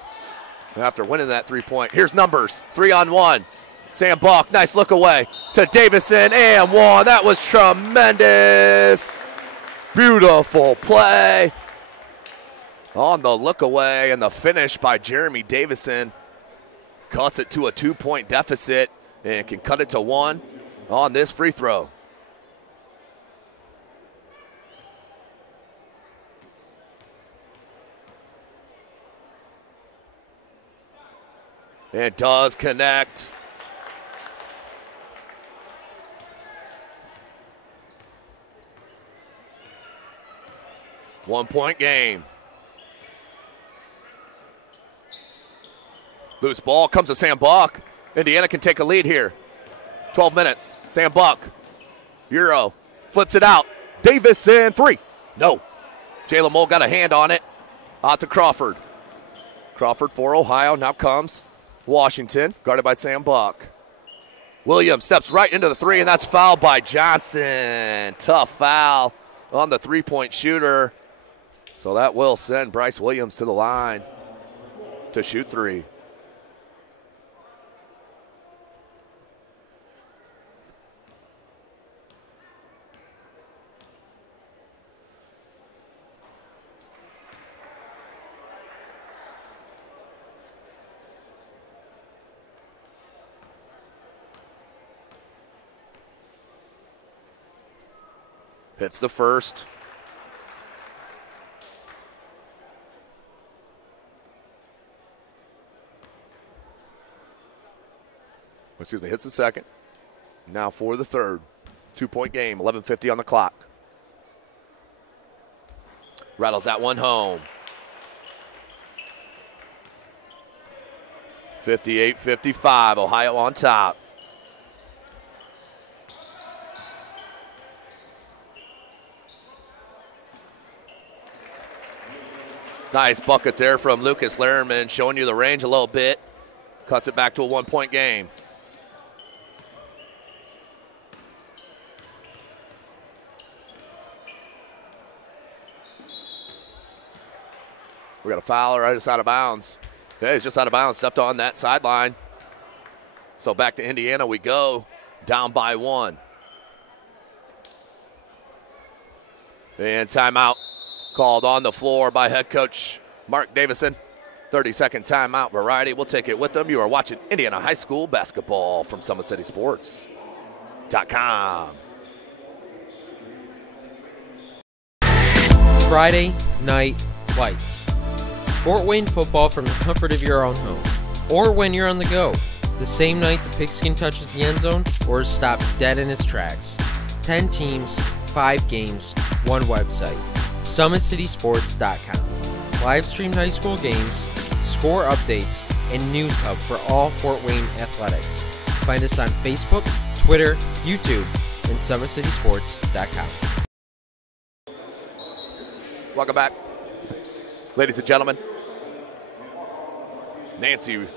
after winning that three-point. Here's numbers, 3-on-1. Sam Buck, nice look away to Davison, and one. That was tremendous. Beautiful play. On the look away and the finish by Jeremy Davison. Cuts it to a 2-point deficit and can cut it to 1 on this free throw. It does connect. One-point game. Loose ball comes to Sam Buck. Indiana can take a lead here. 12 minutes. Sam Buck. Euro. Flips it out. Davison, 3. No. Jalen Mole got a hand on it. Out to Crawford. Crawford for Ohio. Now comes Washington, guarded by Sam Buck. Williams steps right into the 3, and that's fouled by Johnson. Tough foul on the 3-point shooter. So that will send Bryce Williams to the line to shoot 3. Hits the first. Excuse me, hits the second. Now for the third. 2-point game, 11:50 on the clock. Rattles that one home. 58-55, Ohio on top. Nice bucket there from Lucas Lehrman, showing you the range a little bit. Cuts it back to a 1-point game. We got a foul right, it's out of bounds. Yeah, he's just out of bounds, stepped on that sideline. So back to Indiana we go, down by 1. And timeout called on the floor by head coach Mark Davison. 30-second timeout variety. We'll take it with them. You are watching Indiana High School basketball from SummitCitySports.com. Friday Night Lights. Fort Wayne football from the comfort of your own home, or when you're on the go, the same night the pigskin touches the end zone or is stopped dead in its tracks. 10 teams, 5 games, 1 website. SummitCitySports.com. Live streamed high school games, score updates, and news hub for all Fort Wayne athletics. Find us on Facebook, Twitter, YouTube, and SummitCitySports.com. Welcome back, ladies and gentlemen. Nancy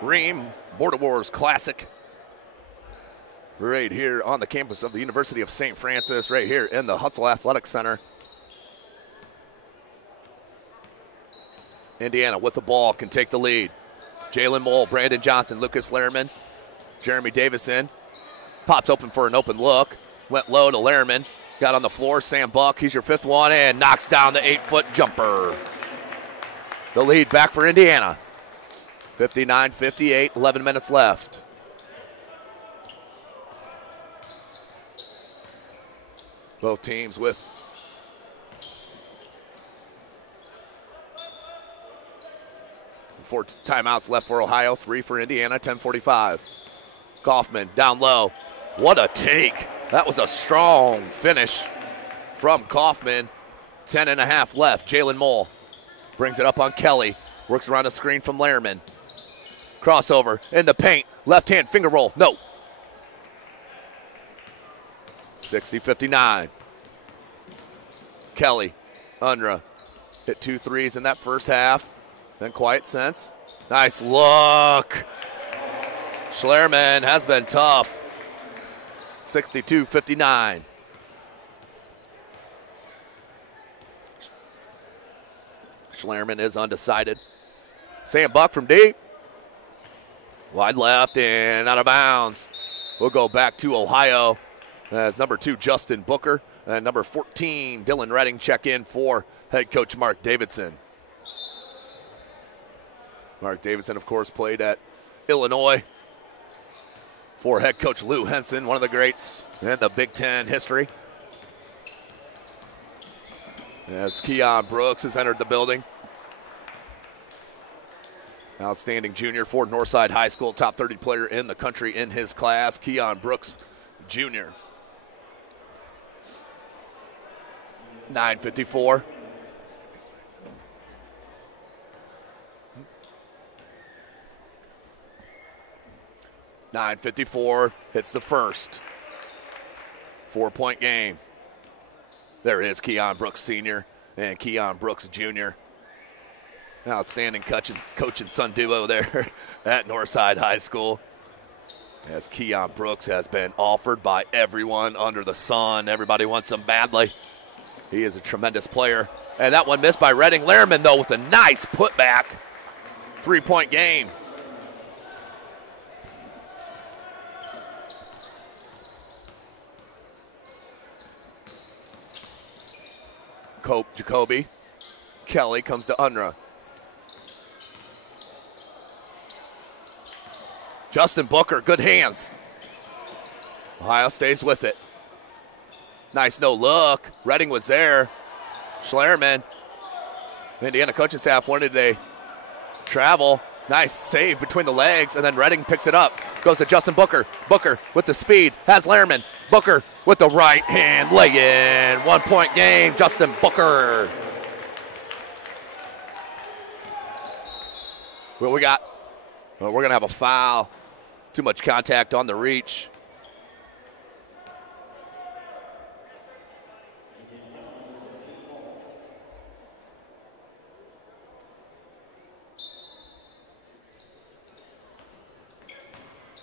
Rehm, Border Wars Classic, right here on the campus of the University of St. Francis, right here in the Hutzel Athletic Center. Indiana with the ball can take the lead. Jalen Mole, Brandon Johnson, Lucas Lehrman, Jeremy Davison. Pops open for an open look. Went low to Lehrman. Got on the floor, Sam Buck. He's your 5th one and knocks down the 8-foot jumper. The lead back for Indiana. 59-58, 11 minutes left. Both teams with four timeouts left for Ohio, 3 for Indiana, 10:45. Kaufman down low. What a take. That was a strong finish from Kaufman. 10.5 left. Jalen Mole brings it up on Kelly. Works around a screen from Lehrman. Crossover in the paint. Left hand finger roll. No. 60-59. Kelly, Unruh hit 2 threes in that first half. Then quiet sense. Nice look. Schlerman has been tough. 62-59. Schlerman is undecided. Sam Buck from deep. Wide left and out of bounds. We'll go back to Ohio as number 2, Justin Booker, and number 14, Dylan Redding, check in for head coach Mark Davidson. Mark Davidson, of course, played at Illinois for head coach Lou Henson, one of the greats in the Big Ten history. As Keon Brooks has entered the building. Outstanding junior for Northside High School, top 30 player in the country in his class, Keon Brooks Jr. 9:54. .54 hits the first. 4-point game. There is Keon Brooks Sr. and Keon Brooks Jr. Outstanding coach and son duo there at Northside High School. As Keon Brooks has been offered by everyone under the sun. Everybody wants him badly. He is a tremendous player. And that one missed by Redding. Lehrman, though, with a nice putback. 3-point game. Jacoby. Kelly comes to Unruh. Justin Booker, good hands. Ohio stays with it. Nice no look. Redding was there. Schlerman. Indiana coaching staff, when did they travel? Nice save between the legs, and then Redding picks it up. Goes to Justin Booker. Booker with the speed, has Lehrman. Booker with the right hand lay-in. 1-point game, Justin Booker. What we got? Well, we're going to have a foul. Too much contact on the reach.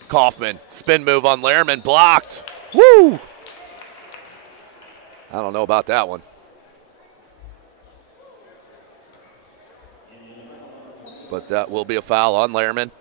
Kaufman, spin move on Lehrman, blocked. Woo! I don't know about that one. But that will be a foul on Lehrman.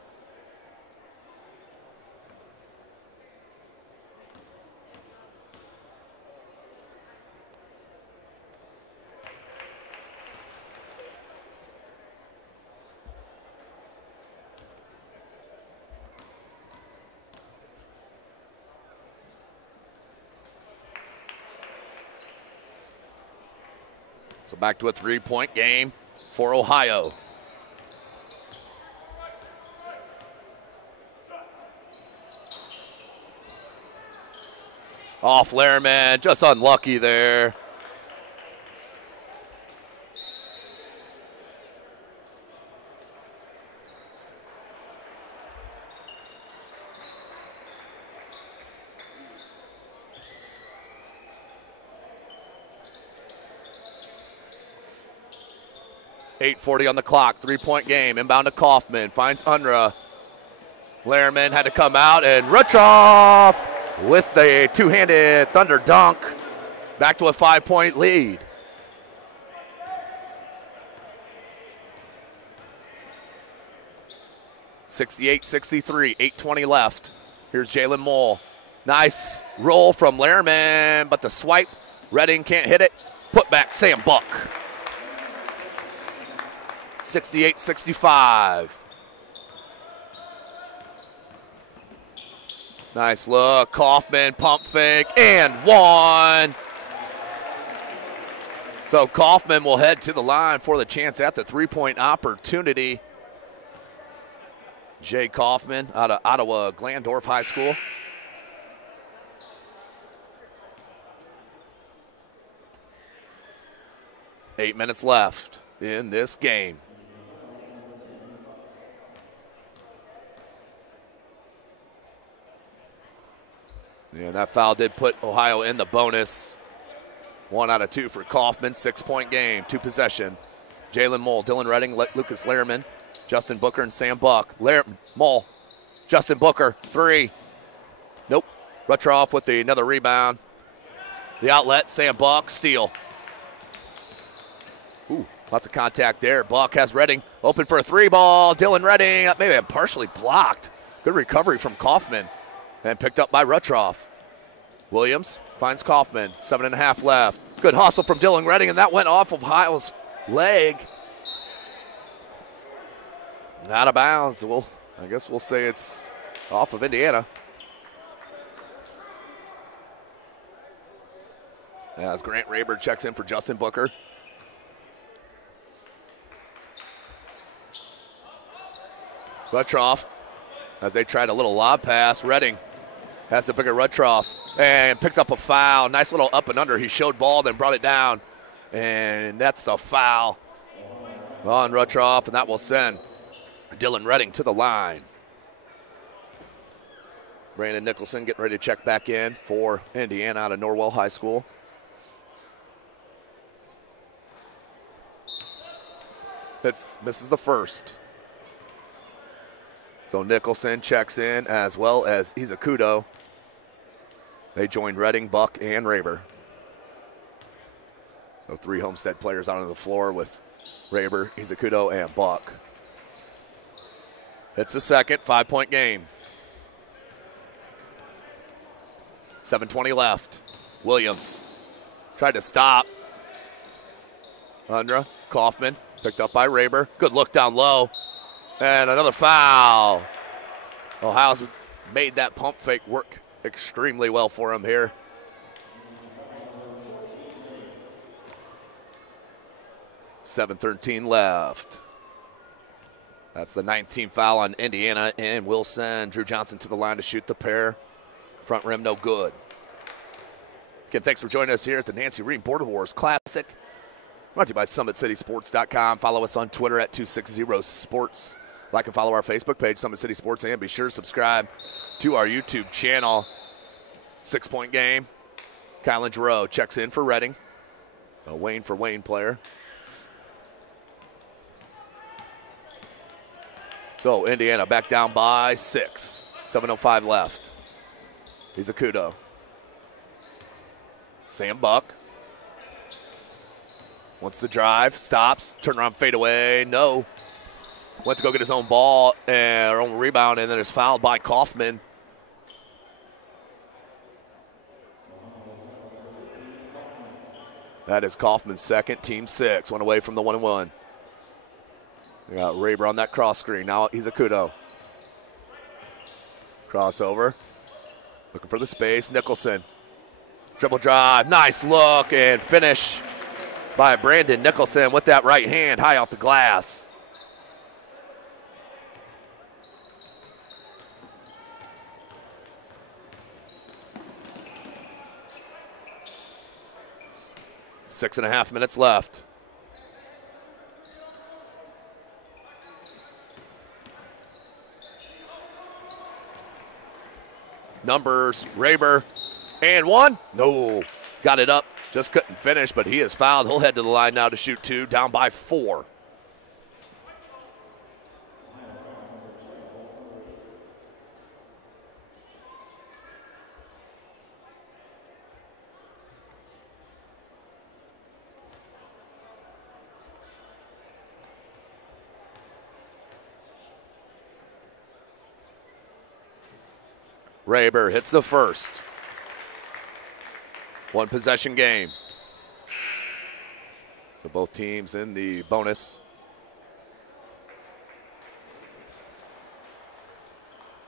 So back to a 3-point game for Ohio. Off Lehrman, just unlucky there. .8:40 on the clock, 3-point game, inbound to Kaufman, finds Unruh. Lehrman had to come out, and Rutchoff with the two-handed thunder dunk. Back to a 5-point lead. (68-63), 8:20 left. Here's Jalen Mole. Nice roll from Lehrman, but the swipe, Redding can't hit it. Put back, Sam Buck. 68-65. Nice look, Kaufman, pump fake, and one. So Kaufman will head to the line for the chance at the 3-point opportunity. Jay Kaufman out of Ottawa Glandorf High School. Eight minutes left in this game. Yeah, that foul did put Ohio in the bonus. 1 out of 2 for Kaufman, 6-point game, 2 possession. Jalen Mole, Dylan Redding, Lucas Lehrman, Justin Booker, and Sam Buck. Mole, Justin Booker, 3. Nope. Rutchoff with another rebound. The outlet, Sam Buck, steal. Ooh, lots of contact there. Buck has Redding open for a 3-ball. Dylan Redding, maybe partially blocked. Good recovery from Kaufman. And picked up by Rutchoff. Williams finds Kaufman, 7.5 left. Good hustle from Dylan Redding, and that went off of Ohio's leg. Out of bounds. Well, I guess we'll say it's off of Indiana. As Grant Rayburn checks in for Justin Booker. Rutchoff, as they tried a little lob pass, Redding has the bigger Rutchoff and picks up a foul. Nice little up and under. He showed ball, then brought it down. And that's the foul on Rutchoff, and that will send Dylan Redding to the line. Brandon Nicholson getting ready to check back in for Indiana out of Norwell High School. Misses the first. So Nicholson checks in as well as Izakudo. They joined Redding, Buck, and Rayburn. So 3 Homestead players out on the floor with Rayburn, Izakudo, and Buck. It's the second 5-point game. 7:20 left. Williams tried to stop. Undra, Kaufman, picked up by Rayburn. Good look down low. And another foul. Ohio's made that pump fake work extremely well for him here. .7:13 left. That's the 19th foul on Indiana, and will send Drew Johnson to the line to shoot the pair. Front rim, no good. Again, thanks for joining us here at the Nancy Rehm Border Wars Classic. Brought to you by SummitCitySports.com. Follow us on Twitter at 260sports. Like and follow our Facebook page, Summit City Sports, and be sure to subscribe to our YouTube channel. 6-point game. Kylan Giroux checks in for Redding. A Wayne for Wayne player. So Indiana back down by 6. 7:05 left. Izakudo. Sam Buck. Wants the drive, stops, turn around, fade away, no. Went to go get his own ball, or own rebound, and then is fouled by Kaufman. That is Kaufman's second, team 6, one away from the 1-1. We got Rayburn on that cross screen, now Izakudo. Crossover, looking for the space, Nicholson. Dribble drive, nice look, and finish by Brandon Nicholson with that right hand high off the glass. Six and a half minutes left. Numbers, Rehm, and one. No, got it up, just couldn't finish, but he is fouled. He'll head to the line now to shoot two, down by 4. Rehm hits the first. One possession game. So both teams in the bonus.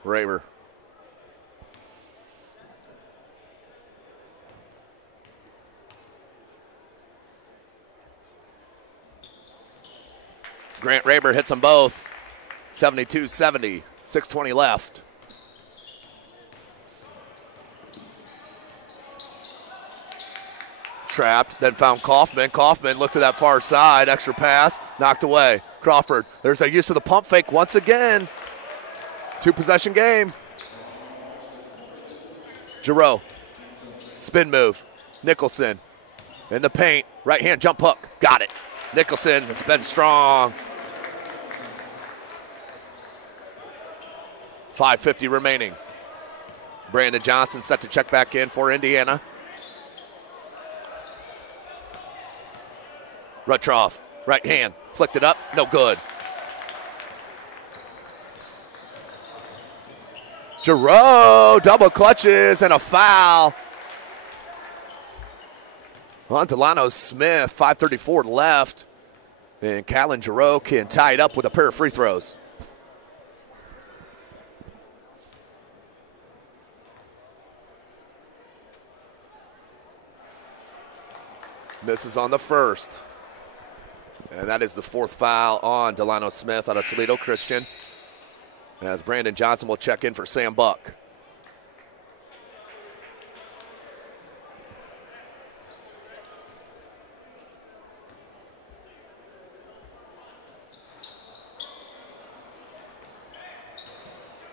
Rehm. Grant Rehm hits them both. 72-70, 6:20 left. Trapped, then found Kaufman. Kaufman looked to that far side, extra pass, knocked away. Crawford, there's a use of the pump fake once again. 2-possession game. Giroux, spin move. Nicholson in the paint, right hand jump hook, got it. Nicholson has been strong. 5:50 remaining. Brandon Johnson set to check back in for Indiana. Ruttroff, right hand, flicked it up, no good. Giroux, double clutches and a foul. On Delano Smith, 5:34 left. And Kylan Giroux can tie it up with a pair of free throws. Misses on the first. And that is the 4th foul on Delano Smith out of Toledo Christian. As Brandon Johnson will check in for Sam Buck.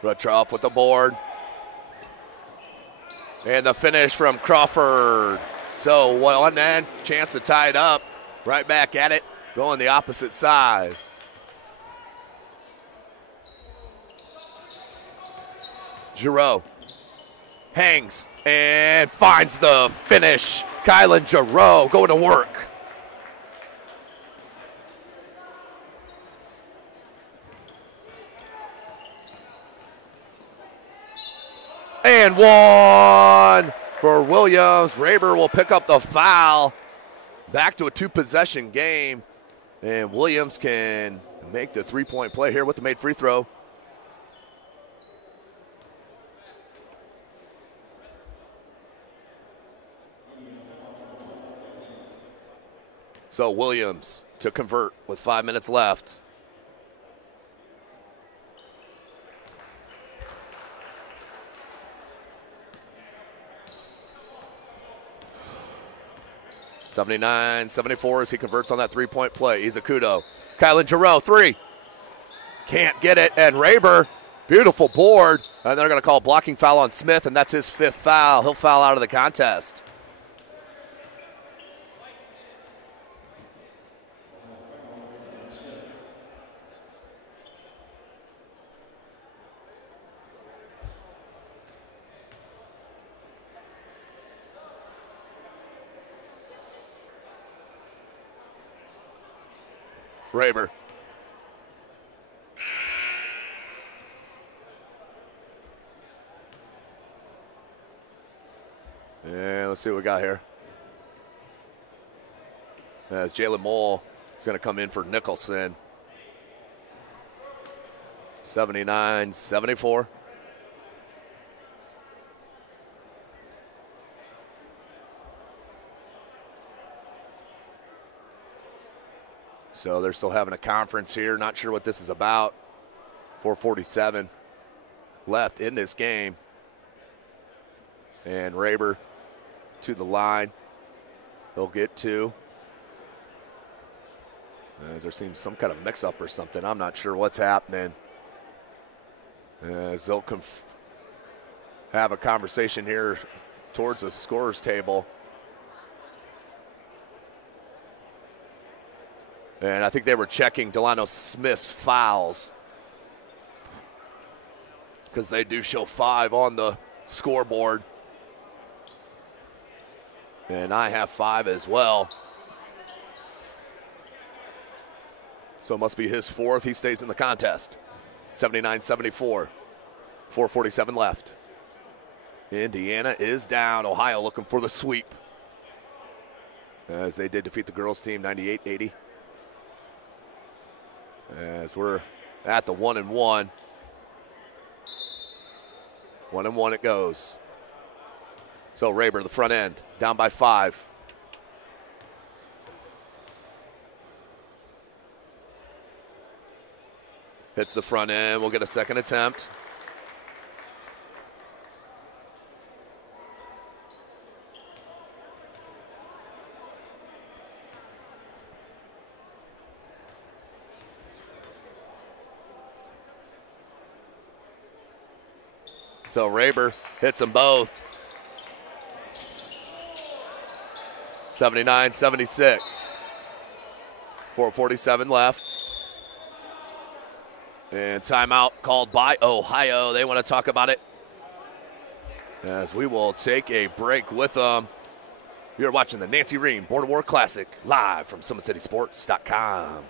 Ruttroff with the board. And the finish from Crawford. So one end, chance to tie it up. Right back at it, going the opposite side. Giroux hangs and finds the finish. Kylan Giroux going to work. And one for Williams. Rehm will pick up the foul. Back to a 2-possession game. And Williams can make the 3-point play here with the made free throw. So Williams to convert with 5 minutes left. (79-74) as he converts on that 3-point play. Izakudo. Kylan Giroux, 3. Can't get it, and Rehm, beautiful board. And they're going to call a blocking foul on Smith, and that's his 5th foul. He'll foul out of the contest. Rehm. And let's see what we got here. As Jalen Mole is going to come in for Nicholson. 79-74. So they're still having a conference here. Not sure what this is about. 4:47 left in this game. And Rehm to the line. He'll get two. There seems some kind of mix-up or something. I'm not sure what's happening. As they'll have a conversation here towards the scorer's table. And I think they were checking Delano Smith's fouls, because they do show 5 on the scoreboard. And I have 5 as well. So it must be his 4th. He stays in the contest. 79-74. 4:47 left. Indiana is down. Ohio looking for the sweep, as they did defeat the girls team 98-80. As we're at the 1-1. 1-1 it goes. So Rehm, the front end, down by 5. Hits the front end. We'll get a second attempt. So Rehm hits them both. 79-76. 4:47 left. And timeout called by Ohio. They want to talk about it, as we will take a break with them. You're watching the Nancy Rehm Border War Classic live from SummitCitySports.com.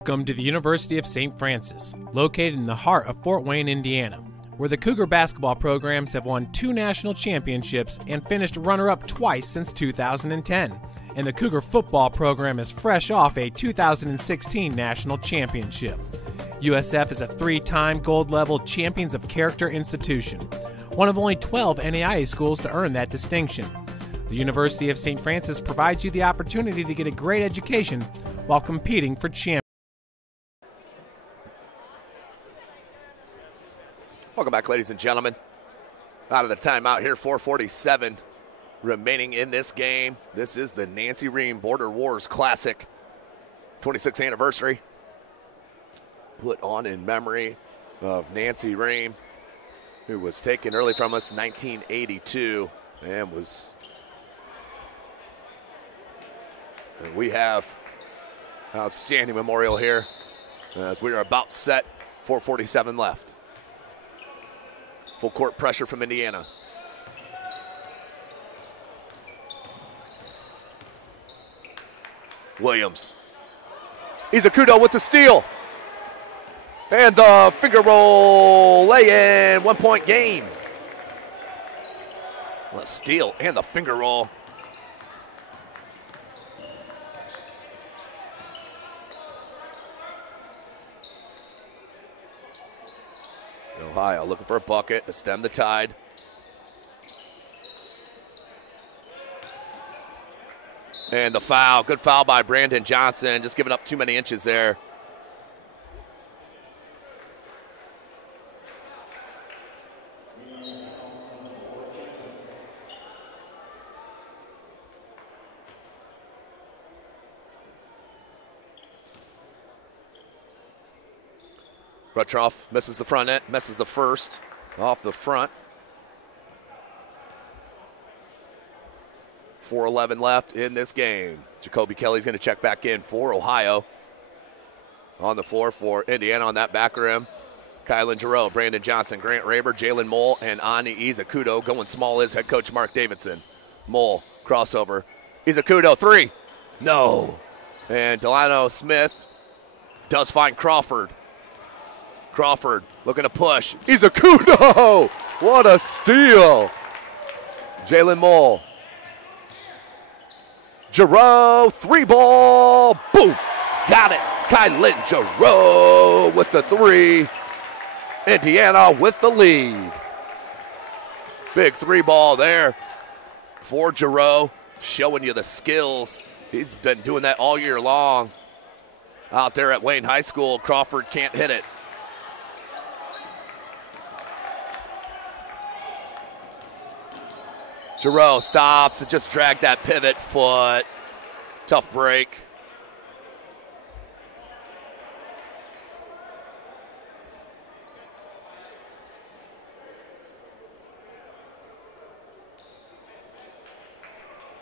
Welcome to the University of St. Francis, located in the heart of Fort Wayne, Indiana, where the Cougar basketball programs have won 2 national championships and finished runner-up twice since 2010. And the Cougar football program is fresh off a 2016 national championship. USF is a 3-time gold-level Champions of Character institution, one of only 12 NAIA schools to earn that distinction. The University of St. Francis provides you the opportunity to get a great education while competing for champions. Welcome back, ladies and gentlemen. Out of the timeout here, 4:47 remaining in this game. This is the Nancy Rehm Border Wars Classic 26th anniversary, put on in memory of Nancy Rehm, who was taken early from us in 1982 and we have an outstanding memorial here, as we are about set. 4:47 left. Full court pressure from Indiana. Williams. Izakudo with the steal. And the finger roll lay-in, 1-point game. Well, steal and the finger roll. Ohio looking for a bucket to stem the tide. And the foul, good foul by Brandon Johnson, just giving up too many inches there. Rutroff misses the front end, misses the first off the front. 4:11 left in this game. Jacoby Kelly's going to check back in for Ohio. On the floor for Indiana on that back rim. Kylan Giroux, Brandon Johnson, Grant Rehm, Jalen Mole, and Ani Izakudo. Going small is head coach Mark Davidson. Mole, crossover. Izakudo, 3. No. And Delano Smith does find Crawford. Crawford looking to push. Izakudo! What a steal! Jalen Mole. Giroux, 3-ball. Boom! Got it. Kylan Giroux with the 3. Indiana with the lead. Big 3-ball there for Giroux, showing you the skills He's been doing that all year long. Out there at Wayne High School, Crawford can't hit it. Giroux stops and just dragged that pivot foot. Tough break.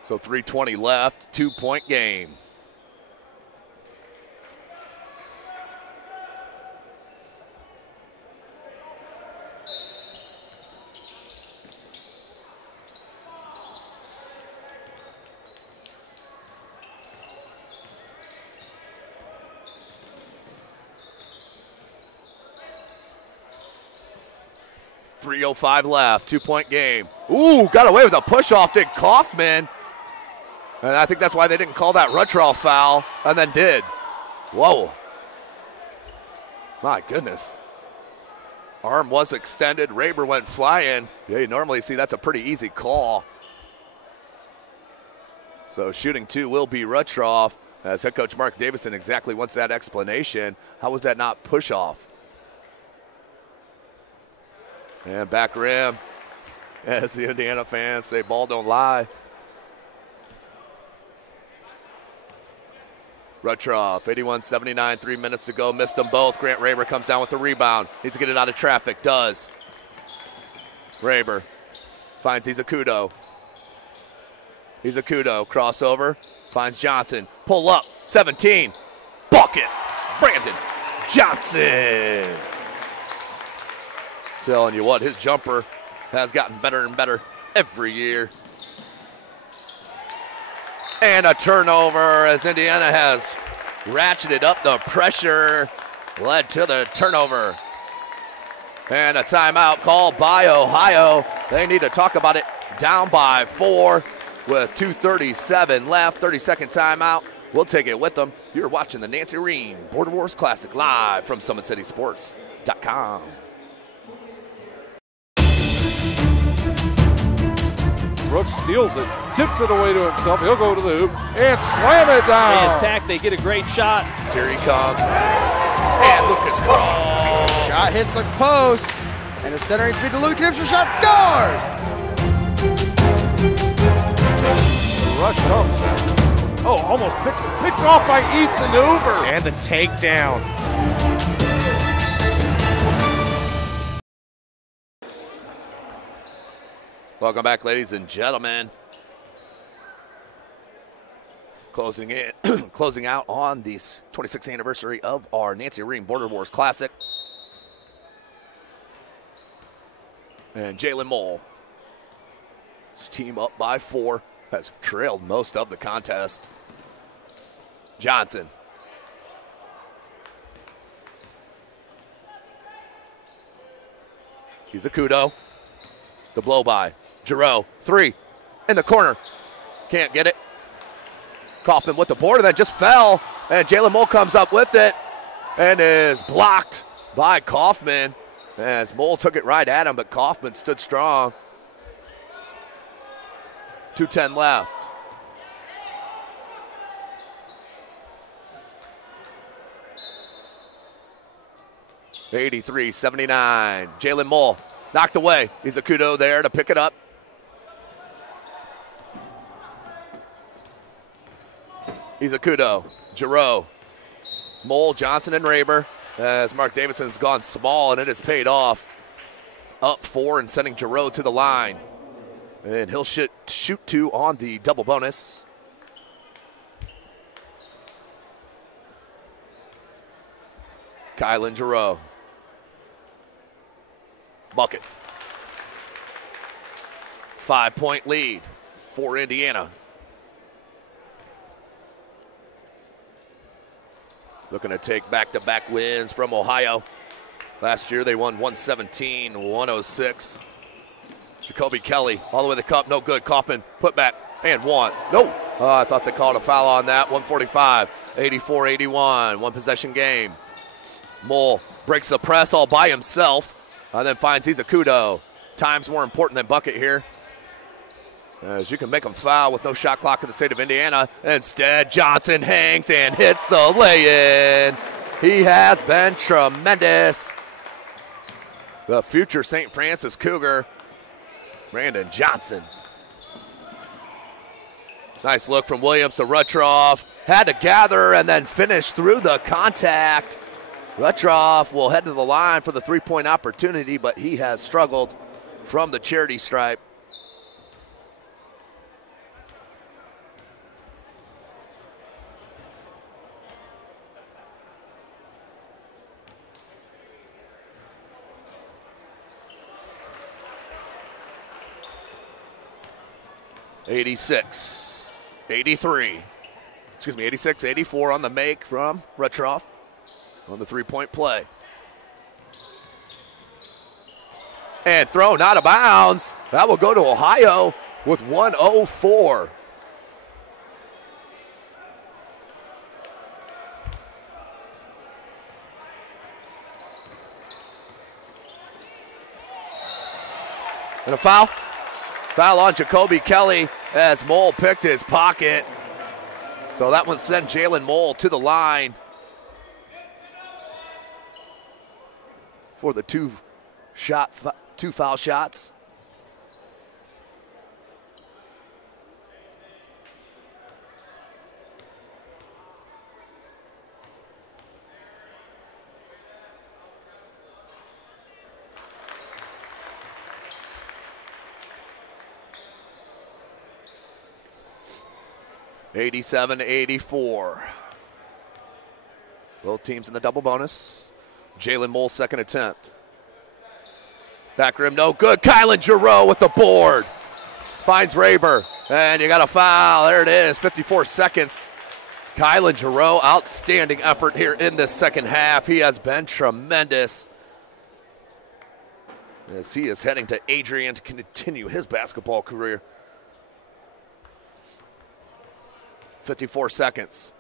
So 3:20 left, 2-point game. .305 left, 2-point game. Ooh, got away with a push-off, did Kaufman. And I think that's why they didn't call that Ruttroff foul, and then did. Whoa. My goodness. Arm was extended. Reber went flying. Yeah, you normally see that's a pretty easy call. So shooting two will be Ruttroff, as head coach Mark Davison exactly wants that explanation. How was that not push-off? And back rim, as the Indiana fans say, ball don't lie. Ruttroff, 81-79, 3 minutes to go. Missed them both. Grant Reber comes down with the rebound. Needs to get it out of traffic. Does. Reber finds Izakudo. Crossover. Finds Johnson. Pull up. 17. Bucket. Brandon Johnson. Telling you what, his jumper has gotten better and better every year. And a turnover as Indiana has ratcheted up the pressure, led to the turnover. And a timeout called by Ohio. They need to talk about it. Down by 4 with 2:37 left, 30-second timeout. We'll take it with them. You're watching the Nancy Rehm Border Wars Classic live from SummitCitySports.com. Brooks steals it, tips it away to himself. He'll go to the hoop and slam it down. They attack, they get a great shot. Here he comes. And Lucas Craw. Shot hits the post. And the centering feed to Luke Gibson. Shot scores. The rush comes. Oh, almost picked off by Ethan Hoover. And the takedown. Welcome back, ladies and gentlemen. Closing out on the 26th anniversary of our Nancy Rehm Border Wars Classic. And Jalen Mole, his team up by 4, has trailed most of the contest. Johnson. Izakudo. The blow by. Giroux, 3, in the corner. Can't get it. Kaufman with the board and then just fell. And Jalen Mole comes up with it and is blocked by Kaufman. As Mole took it right at him, but Kaufman stood strong. 2:10 left. (83-79). Jalen Mole knocked away. Izakudo there to pick it up. Izakudo, Giroux, Mole, Johnson, and Reber. As Mark Davidson's gone small, and it has paid off. Up 4 and sending Giroux to the line. And he'll shoot 2 on the double bonus. Kylan Giroux. Bucket. 5-point lead for Indiana. Looking to take back-to-back wins from Ohio. Last year they won 117-106. Jacoby Kelly all the way to the cup, no good. Kaufman put back and 1. No. I thought they called a foul on that. 145, 84-81, one possession game. Mole breaks the press all by himself and then finds Izakudo. Time's more important than bucket here. as you can make them foul with no shot clock in the state of Indiana. Instead, Johnson hangs and hits the lay-in. He has been tremendous. The future St. Francis Cougar, Brandon Johnson. Nice look from Williams to Rutroff. Had to gather and then finish through the contact. Rutroff will head to the line for the three-point opportunity, but he has struggled from the charity stripe. '86, '83. Excuse me, '86, '84 on the make from Rutroff on the three-point play. And thrown out of bounds. That will go to Ohio with 1:04. And a foul. Foul on Jacoby Kelly as Mole picked his pocket. So that one sent Jalen Mole to the line for the two foul shots. '87-'84. Both teams in the double bonus. Jalen Mole's second attempt. Back rim, no good. Kylan Giroux with the board. Finds Rehm, and you got a foul. There it is, 54 seconds. Kylan Giroux, outstanding effort here in this second half. He has been tremendous as he is heading to Adrian to continue his basketball career. 54 seconds.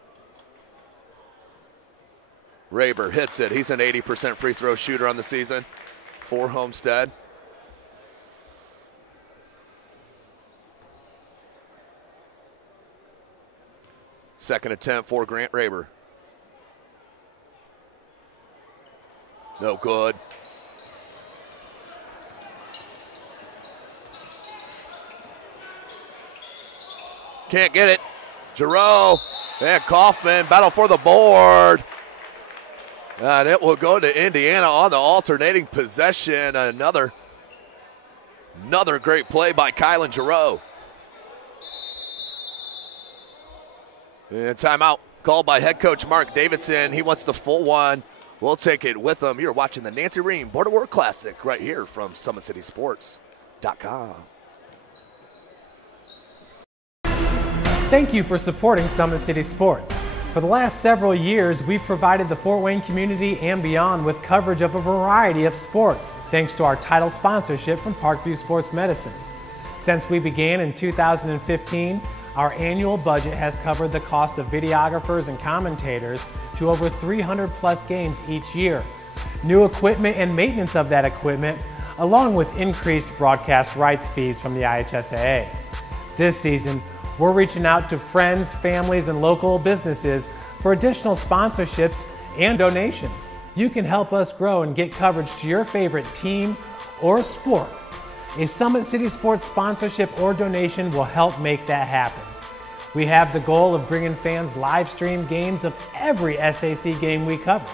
Rehm hits it. He's an 80% free throw shooter on the season for Homestead. Second attempt for Grant Rehm. No good. Can't get it. Giroux and Kaufman battle for the board. And it will go to Indiana on the alternating possession. Another great play by Kylan Giroux. And timeout called by head coach Mark Davidson. He wants the full one. We'll take it with him. You're watching the Nancy Rehm Border War Classic right here from SummitCitySports.com. Thank you for supporting Summit City Sports. For the last several years, we've provided the Fort Wayne community and beyond with coverage of a variety of sports, thanks to our title sponsorship from Parkview Sports Medicine. Since we began in 2015, our annual budget has covered the cost of videographers and commentators to over 300 plus games each year. New equipment and maintenance of that equipment, along with increased broadcast rights fees from the IHSAA. This season, we're reaching out to friends, families, and local businesses for additional sponsorships and donations. You can help us grow and get coverage to your favorite team or sport. A Summit City Sports sponsorship or donation will help make that happen. We have the goal of bringing fans live stream games of every SAC game we cover.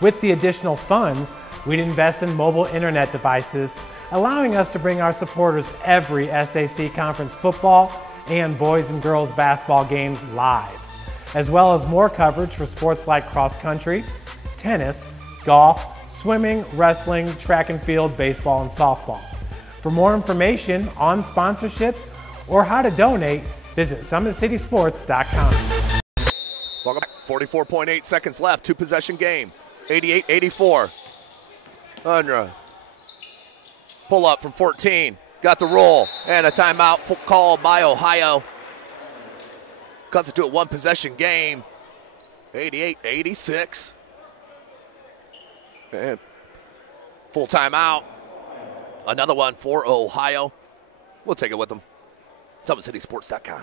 With the additional funds, we'd invest in mobile internet devices, allowing us to bring our supporters every SAC conference football and boys and girls basketball games live, as well as more coverage for sports like cross country, tennis, golf, swimming, wrestling, track and field, baseball, and softball. For more information on sponsorships or how to donate, visit SummitCitySports.com. Welcome back. 44.8 seconds left, two-possession game. 88-84. Unruh. Pull up from 14. Got the roll, and a timeout called by Ohio. Cuts it to a one-possession game, 88-86. And full timeout. Another one for Ohio. We'll take it with them. SummitCitySports.com.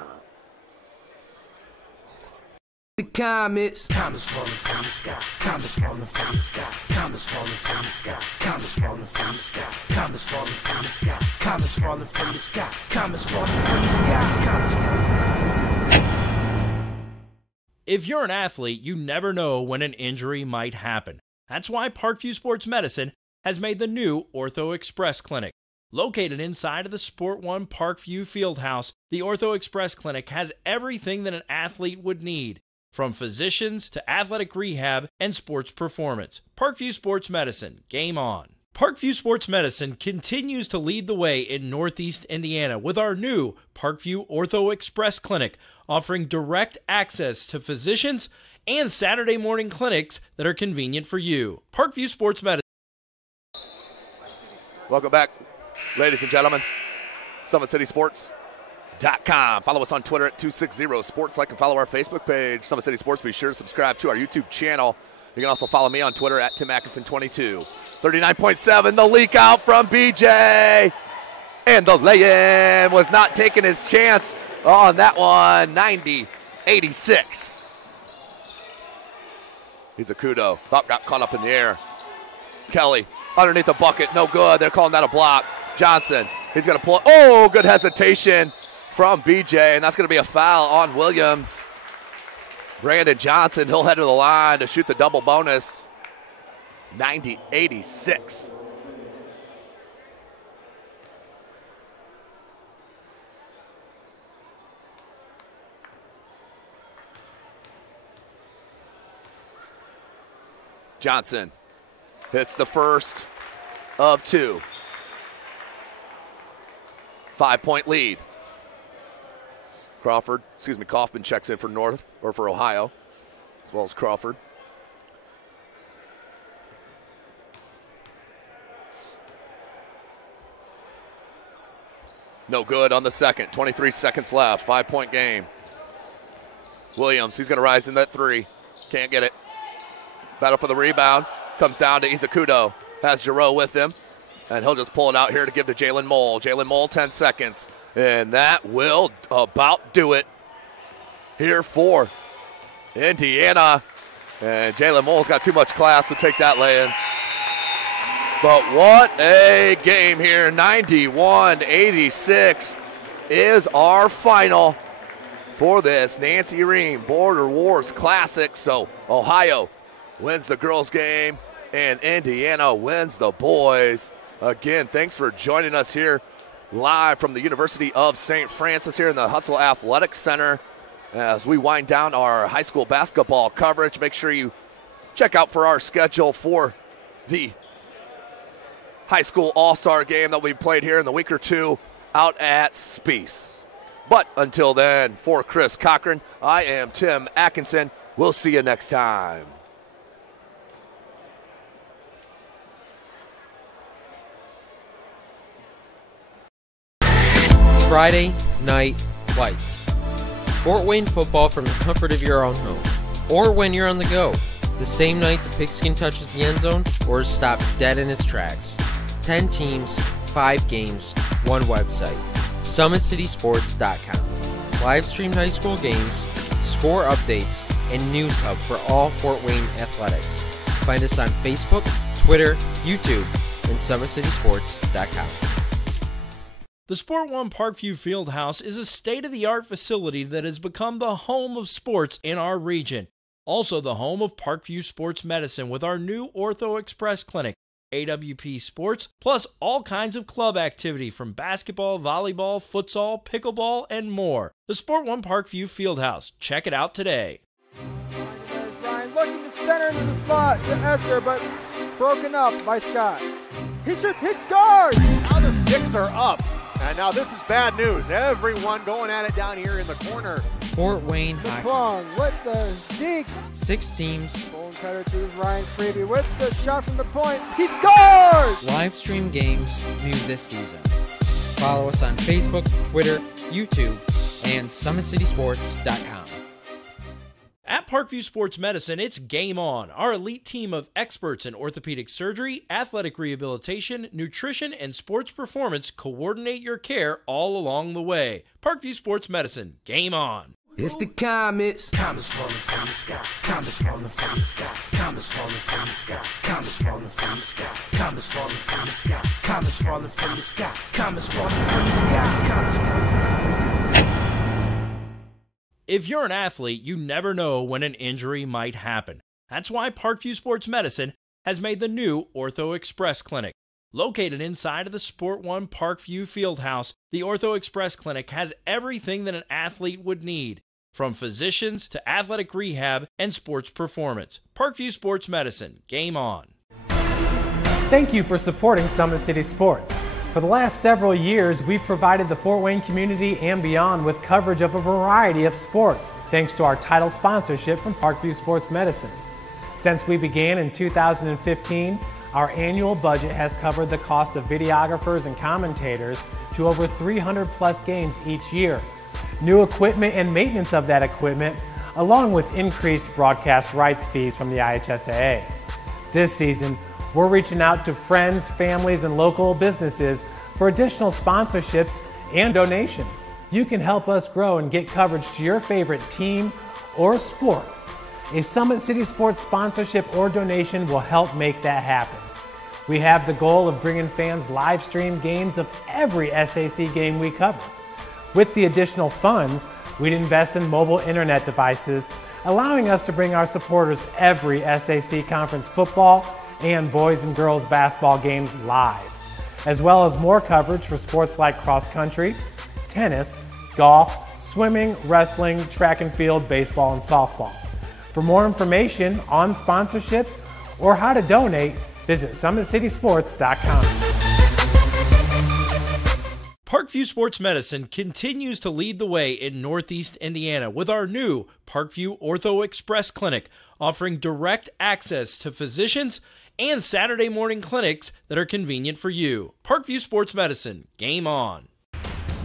The comets falling from the sky. Comets falling from the sky. Comets falling from the sky. Comets falling from the sky. Comets falling from the sky. Comets falling from the sky. Comets falling from the sky. Comets falling from the sky. If you're an athlete, you never know when an injury might happen. That's why Parkview Sports Medicine has made the new Ortho Express Clinic. Located inside of the Sport One Parkview Fieldhouse, the Ortho Express Clinic has everything that an athlete would need, from physicians to athletic rehab and sports performance. Parkview Sports Medicine, game on. Parkview Sports Medicine continues to lead the way in Northeast Indiana with our new Parkview Ortho Express Clinic, offering direct access to physicians and Saturday morning clinics that are convenient for you. Parkview Sports Medicine. Welcome back, ladies and gentlemen. SummitCitySports.com. Follow us on Twitter at 260sports. Like and follow our Facebook page, Summit City Sports. Be sure to subscribe to our YouTube channel. You can also follow me on Twitter at TimAtkinson22. 39.7, the leak out from BJ. And the lay-in was not taking his chance on that one. 90-86. He's a kudo. About got caught up in the air. Kelly underneath the bucket. No good. They're calling that a block. Johnson. He's going to pull it. Oh, good hesitation from BJ, and that's going to be a foul on Williams. Brandon Johnson, he'll head to the line to shoot the double bonus. 90-86. Johnson hits the first of two. 5-point lead. Kaufman checks in for for Ohio, as well as Crawford. No good on the second. 23 seconds left. 5-point game. Williams, he's going to rise in that three. Can't get it. Battle for the rebound. Comes down to Izakudo. Has Giroux with him. And he'll just pull it out here to give to Jalen Mole. Jalen Mole, 10 seconds. And that will about do it here for Indiana. And Jalen Mole's got too much class to take that lay-in. But what a game here. 91-86 is our final for this Nancy Rehm Border Wars Classic. So Ohio wins the girls' game, and Indiana wins the boys. Again, thanks for joining us here live from the University of St. Francis here in the Hutzel Athletic Center as we wind down our high school basketball coverage. Make sure you check out for our schedule for the high school all-star game that we played here in the week or two out at Spiece. But until then, for Chris Cochran, I am Tim Atkinson. We'll see you next time. Friday Night Lights. Fort Wayne football from the comfort of your own home, or when you're on the go. The same night the pigskin touches the end zone or is stopped dead in its tracks. 10 teams, 5 games, 1 website. SummitCitySports.com. Live streamed high school games, score updates, and news hub for all Fort Wayne athletics. Find us on Facebook, Twitter, YouTube, and SummitCitySports.com. The Sport One Parkview Fieldhouse is a state-of-the-art facility that has become the home of sports in our region. Also the home of Parkview Sports Medicine with our new Ortho Express Clinic, AWP Sports, plus all kinds of club activity from basketball, volleyball, futsal, pickleball, and more. The Sport One Parkview Fieldhouse. Check it out today. There's Ryan looking to center into the slot to Esther, but broken up by Scott. He shoots, hits guard! Now the sticks are up. And now this is bad news. Everyone going at it down here in the corner. Fort Wayne Hockey. With the deke. 6 teams. Bone cutter to Ryan Freeby with the shot from the point. He scores! Live stream games new this season. Follow us on Facebook, Twitter, YouTube, and SummitCitySports.com. At Parkview Sports Medicine, it's game on. Our elite team of experts in orthopedic surgery, athletic rehabilitation, nutrition, and sports performance coordinate your care all along the way. Parkview Sports Medicine, game on. It's the comets. Comets falling from the sky. Comets falling from the sky. Comets falling from the sky. Comets falling from the sky. Comets falling from the sky. Comets falling from the sky. Comets falling from the sky. Comets falling from the sky. If you're an athlete, you never know when an injury might happen. That's why Parkview Sports Medicine has made the new Ortho Express Clinic. Located inside of the Sport One Parkview Fieldhouse, the Ortho Express Clinic has everything that an athlete would need, from physicians to athletic rehab and sports performance. Parkview Sports Medicine, game on. Thank you for supporting Summit City Sports. For the last several years, we've provided the Fort Wayne community and beyond with coverage of a variety of sports, thanks to our title sponsorship from Parkview Sports Medicine. Since we began in 2015, our annual budget has covered the cost of videographers and commentators to over 300 plus games each year. New equipment and maintenance of that equipment, along with increased broadcast rights fees from the IHSAA. This season, we're reaching out to friends, families, and local businesses for additional sponsorships and donations. You can help us grow and get coverage to your favorite team or sport. A Summit City Sports sponsorship or donation will help make that happen. We have the goal of bringing fans live stream games of every SAC game we cover. With the additional funds, we'd invest in mobile internet devices, allowing us to bring our supporters every SAC conference football and boys and girls basketball games live, as well as more coverage for sports like cross country, tennis, golf, swimming, wrestling, track and field, baseball, and softball. For more information on sponsorships or how to donate, visit SummitCitySports.com. Parkview Sports Medicine continues to lead the way in Northeast Indiana with our new Parkview Ortho Express Clinic, offering direct access to physicians and Saturday morning clinics that are convenient for you. Parkview Sports Medicine, game on.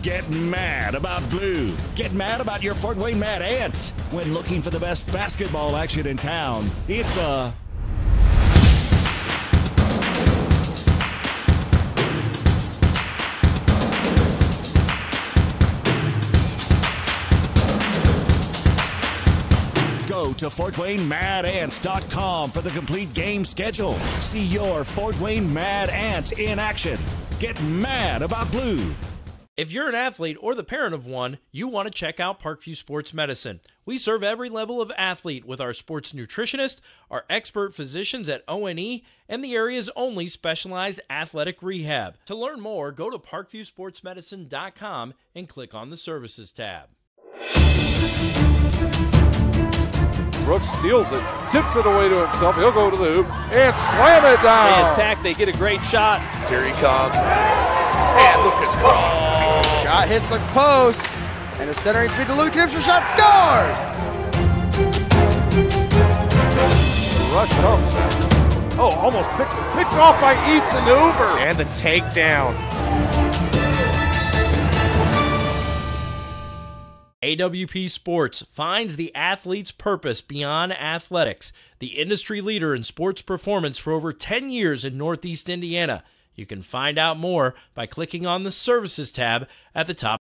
Get mad about blue. Get mad about your Fort Wayne Mad Ants. When looking for the best basketball action in town, it's the Go to FortWayneMadAnts.com for the complete game schedule. See your Fort Wayne Mad Ants in action. Get mad about blue. If you're an athlete or the parent of one, you want to check out Parkview Sports Medicine. We serve every level of athlete with our sports nutritionist, our expert physicians at O&E, and the area's only specialized athletic rehab. To learn more, go to ParkviewSportsMedicine.com and click on the Services tab. Brooks steals it, tips it away to himself. He'll go to the hoop and slam it down. They attack, they get a great shot. Here he comes. And Lucas Craw. Shot hits the post. And the centering feed to Luke Gibson. Shot scores. The rush comes. Oh, almost picked off by Ethan Hoover. And the takedown. AWP Sports finds the athlete's purpose beyond athletics. The industry leader in sports performance for over 10 years in Northeast Indiana. You can find out more by clicking on the Services tab at the top